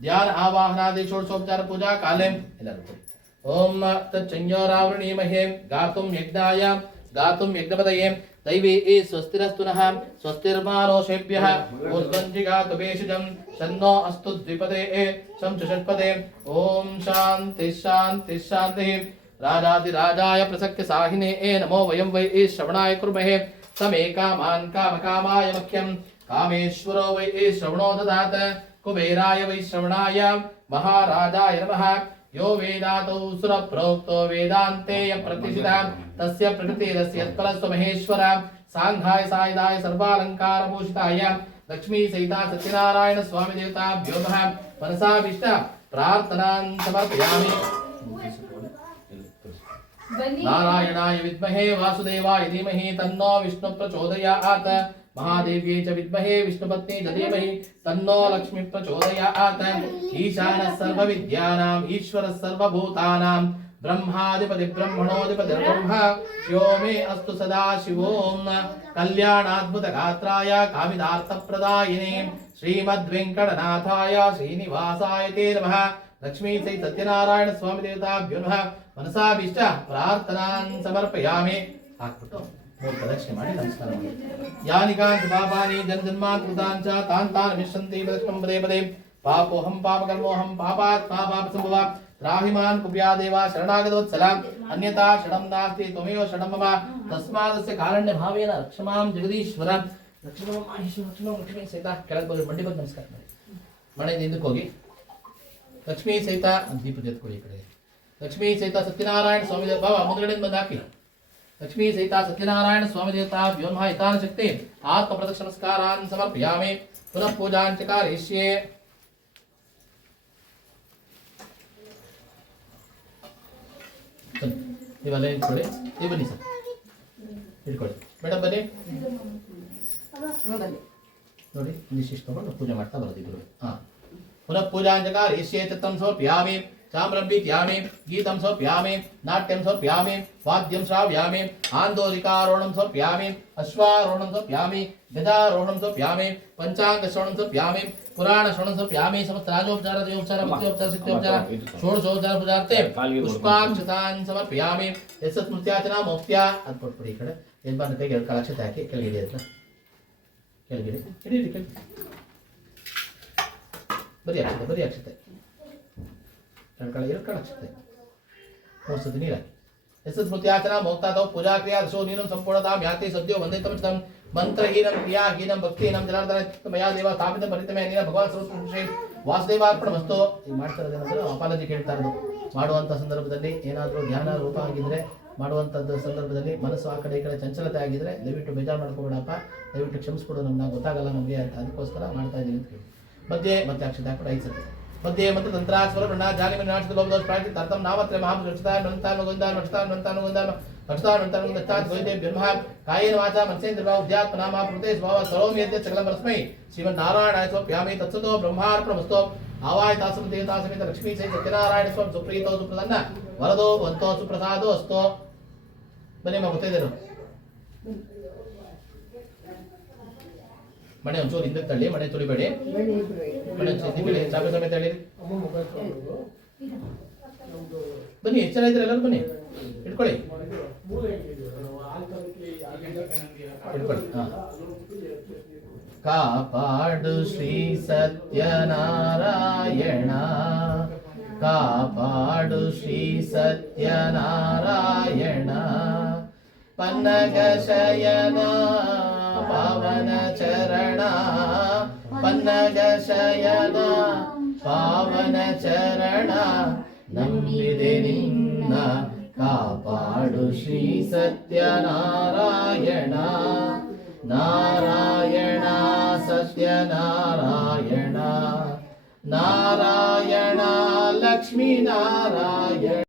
ಧ್ಯಾನ ಆವಾಹನಾದಿ ಷೋಡಶೋಪಚಾರ ಪೂಜಾ ಕಾಲೇ ಎಲ್ಲರೂ ಕೊಡಿ. ಓಂ ತಚ್ಚಂಯೋರಾವೃಣೀಮಹೇ ಗಾತುಂ ಯಜ್ಞಾಯ ಗಾತುಂ ಯಜ್ಞಪದಯೇ ದೈವೇ ಸ್ವಸ್ತಿರಸ್ತು ನಃ ಸ್ವಸ್ತಿರ್ಮಾನೋಷೇಭ್ಯಃ ಊರ್ಧ್ವಂಜಿಗಾತು ಭೇಷಜಂ ಶನ್ನೋ ಅಸ್ತು ದ್ವಿಪದೇ ಶಂ ಚಷಟ್ಪದೇ. ಓಂ ಶಾಂತಿ ಶಾಂತಿ ಶಾಂತಿ. ರಾಜಾದಿರಾಜಾಯ ಪ್ರಸಕ್ಯ ಸಾಹಿನೇ ನಮೋ ವಯಂ ವೈ ಶ್ರವಣಾಯ ಕುರ್ಮಹೇ ಸಮೇ ಕಾಮಾನ್ ಕಾಮಕಾಮಾಯ ಮಖ್ಯಂ ಕಾಮೇಶ್ವರೋ ವೈ ಶ್ರವಣೋ ದದಾತ ಕುಬೇರಾಯ ವೈ ಶ್ರವಣಾಯ ಮಹಾರಾಜಾಯ ನಮಃ. यो वेदातौ सुरप्रोक्तो वेदान्तेय प्रतिष्ठितः तस्य प्रकृतिरस्य यत्परस्व महेश्वर सांघाय सायदाय सर्वालंकारभूषिताय लक्ष्मी सहिता सत्यनारायण स्वामी देवताभ्यो नमः. मनसाभीष्ट प्रार्थनां समर्पयामि. नारायणाय विद्महे वासुदेवाय धीमहि तन्नो विष्णु प्रचोदयात्. महादेव्यै च विद्महे विष्णुपत्नी च धीमहि तन्नो लक्ष्मी प्रचोदयात्. ईशानः सर्वविद्यानाम् ईश्वरः सर्वभूतानां ब्रह्माधिपति ब्रह्मणोऽधिपति ब्रह्म शिवो मे अस्तु सदा शिवों. कल्याणाद्भुतगात्राय कामिदार्थप्रदायिने श्रीमद्वेङ्कटनाथाय श्रीनिवासाय ते नमः. लक्ष्मी सहित सत्यनारायण स्वामी देवताभ्यो नमः. मनसाभीष्ट प्रार्थनां समर्पयामि. ಹಾಕ್ಬಿಟ್ಟು ಮೂರು ಪ್ರದಕ್ಷಿಣೆ ಮಾಡಿ ನಮಸ್ಕಾರ ಮಾಡಿ. ಯಾನಿ ಕಾಂಚ ಪಾಪಾನಿ ಜನ್ಮಜನ್ಮಾಂತೃತಾನ್ ಚ ತಾನ್ ತಾನ್ ವಿಶ್ರಂತಿ ಪ್ರದಕ್ಷಿಣಂ ಪದೇ ಪದೇ. ಪಾಪೋಹಂ ಪಾಪಕರ್ಮೋಹಂ ಪಾಪಾತ್ ಪಾಪಾಪ ಸಂಭವ त्राहि मां कुप्यादेव शरणागतवत्सला अन्यथा शरणं नास्ति त्वमेव शरणं मम तस्मादस्य कारुण्य भावेन रक्षमां जगदीश्वर रक्षमां आयुष्य रक्षमां लक्ष्मी सहित ಕೆಳಗೆ ಬಂದು ಮಂಡಿ ಬಂದು ನಮಸ್ಕಾರ ಮಾಡಿ. ಮನೆಯಿಂದ ಹಿಂದಕ್ಕೆ ಹೋಗಿ ಲಕ್ಷ್ಮೀ ಸಹಿತ ದೀಪ ಎತ್ಕೊಳ್ಳಿ. ಈ ಕಡೆ ಲಕ್ಷ್ಮೀ ಸಹಿತ ಸತ್ಯನಾರಾಯಣ ಸ್ವಾಮಿ ದೇವ ಬಾಬಾ ಮುಂದಗಡೆಯಿಂದ ಬಂದು ಹಾಕಿ. लक्ष्मी सहिता सत्यनारायण स्वामी देवता व्योम हितान शक्ति आत्म प्रदक्षिण नमस्कारान् समर्पयामि. पुनः पूजां च कारयिष्ये. ನೀವೆಲ್ಲ ಇಟ್ಕೊಳ್ಳಿ. ನೀವು ಬನ್ನಿ ಸರ್ ಇಟ್ಕೊಳ್ಳಿ. ಮೇಡಮ್ ಬನ್ನಿ ನೋಡಿ ನಿಶಿಷ್ಟ ತಗೊಂಡು ಪೂಜೆ ಮಾಡ್ತಾ ಬರೋದಿದ್ರು. ಹಾಂ पुनः पूजां च कारयिष्ये. चित्तं समर्पयामि. चाम्रं बीत्यामि. गीतं समर्पयामि. नाट्यं समर्पयामि. वाद्यं श्रावयामि. आन्दोलिकारोहणं समर्पयामि. अश्वारोहणं समर्पयामि. गजारोहणं समर्पयामि. पञ्चाङ्गश्रवणं समर्पयामि. पुराणश्रवणं समर्पयामि. समस्त राजोपचार देवोपचार भक्त्योपचार सिद्ध्योपचार षोडशोपचार पूजार्थे पुष्पाक्षतान् समर्पयामि. यस्य स्मृत्याचना मोक्त्या ಅದು ಕೊಟ್ಬಿಡಿ. ಈ ಕಡೆ ಏನು ಬಂದ ಕೈಗೆ ಎರಡು ಕಾಲಕ್ಷತೆ ಹಾಕಿ ಕೆಳಗಿದೆ ಅಂತ ಕೆಳಗಿದೆ ಇಡಿ ಕೆಳಗೆ ಬರೀ ಅಕ್ಷತೆ ಎರಡು ಕಾಲ ಅಕ್ಷತೆ ಮೂರು ಸತಿ ನೀರು ಹಾಕಿ. ಯಶಸ್ ಸ್ಮೃತ್ಯಾಚನ ಮೋಕ್ತಾದೌ ಪೂಜಾ ಕ್ರಿಯಾ ದಶೋ ನೀನಂ ಸಂಪೂರ್ಣತಾಂ ಯಾತಿ ಸದ್ಯೋ ವಂದಿತಂ ಚಿತ್ತಂ ಮಂತ್ರಹೀನಂ ಕ್ರಿಯಾಹೀನಂ ಭಕ್ತಿಹೀನಂ ಜನಾರ್ದನ ಮಯಾ ದೇವ ಸ್ಥಾಪಿತಂ ಪರಿತಮೇ ನೀನ ಭಗವಾನ್ ಸರ್ವಶ್ರೀ ವಾಸುದೇವಾರ್ಪಣಮಸ್ತು. ಈಗ ಮಾಡ್ತಾ ಇರೋದೇನಂದ್ರೆ ಅಪಾಲಜಿ ಕೇಳ್ತಾ ಇರೋದು. ಮಾಡುವಂಥ ಸಂದರ್ಭದಲ್ಲಿ ಏನಾದರೂ ಧ್ಯಾನ ರೂಪ ಆಗಿದ್ರೆ ಮಾಡುವಂಥದ್ದು ಸಂದರ್ಭದಲ್ಲಿ ಮನಸ್ಸು ಆ ಕಡೆ ಈ ಕಡೆ ಚಂಚಲತೆ ಆಗಿದ್ರೆ ದಯವಿಟ್ಟು ಬೇಜಾರು ಮಾಡ್ಕೋಬೇಡಪ್ಪ, ದಯವಿಟ್ಟು ಕ್ಷಮಿಸ್ಕೊಡು, ನಮ್ಗೆ ಗೊತ್ತಾಗಲ್ಲ ನಮಗೆ ಅಂತ ಅದಕ್ಕೋಸ್ಕರ ಮಾಡ್ತಾ ಇದ್ದೀವಿ ಅಂತ ಹೇಳಿ. ಮಧ್ಯೆ ಮತ್ತೆ ಅಕ್ಷತೆ ಹಾಕೊಂಡು 5 ಸತಿ मध्ये मंत्र तंत्रास्वर प्रणा जानि में नाच लोभ दोष प्रायश्चित तर्थम नामत्र महापुरुषता नंतान गोविंदान वक्षतान नंतान गोविंदान वक्षतान नंतान गोविंदान गोविंदे ब्रह्मा कायेन वाचा मनसेन्द्र भाव उद्यात्म नाम प्रदेश भाव सर्वम यद्य सकलम परस्मै श्रीमन् नारायणाय स्वप्यामि तत्सतो ब्रह्मार्पणमस्तु. आवाय तासम देवता समेत लक्ष्मी सहित सत्यनारायण स्वयं सुप्रीतो सुप्रसन्न वरदो वंतो सुप्रसादो अस्तो. बने मैं ಗೊತ್ತಿದ್ದೇನೆ ಮನೆ ಒಂಚೂರು ಹಿಂದಕ್ಕೆ ತಳ್ಳಿ, ಮನೆ ತುಳಿಬೇಡಿ, ಮನೆ ಹಿಂದಿಬೇಡಿ, ಚಾಪೆ ಸಮೇತ ಹೇಳಿರಿ. ಬನ್ನಿ ಎಷ್ಟು ಜನ ಇದ್ರೆ ಎಲ್ಲರೂ ಬನ್ನಿ ಇಟ್ಕೊಳ್ಳಿ ಇಟ್ಕೊಳ್ಳಿ. ಕಾಪಾಡು ಶ್ರೀ ಸತ್ಯನಾರಾಯಣ, ಕಾಪಾಡು ಶ್ರೀ ಸತ್ಯನಾರಾಯಣ. ಪನ್ನಗ ಶಯನ ಪಾವನ ಚರಣ, ಪನ್ನಗ ಶಯನ ಪಾವನ ಚರಣ. ನಂಬಿದೆ ನಿನ್ನ ಕಾಪಾಡು ಶ್ರೀ ಸತ್ಯನಾರಾಯಣ. ನಾರಾಯಣ ಸತ್ಯನಾರಾಯಣ, ನಾರಾಯಣ ಲಕ್ಷ್ಮೀ ನಾರಾಯಣ.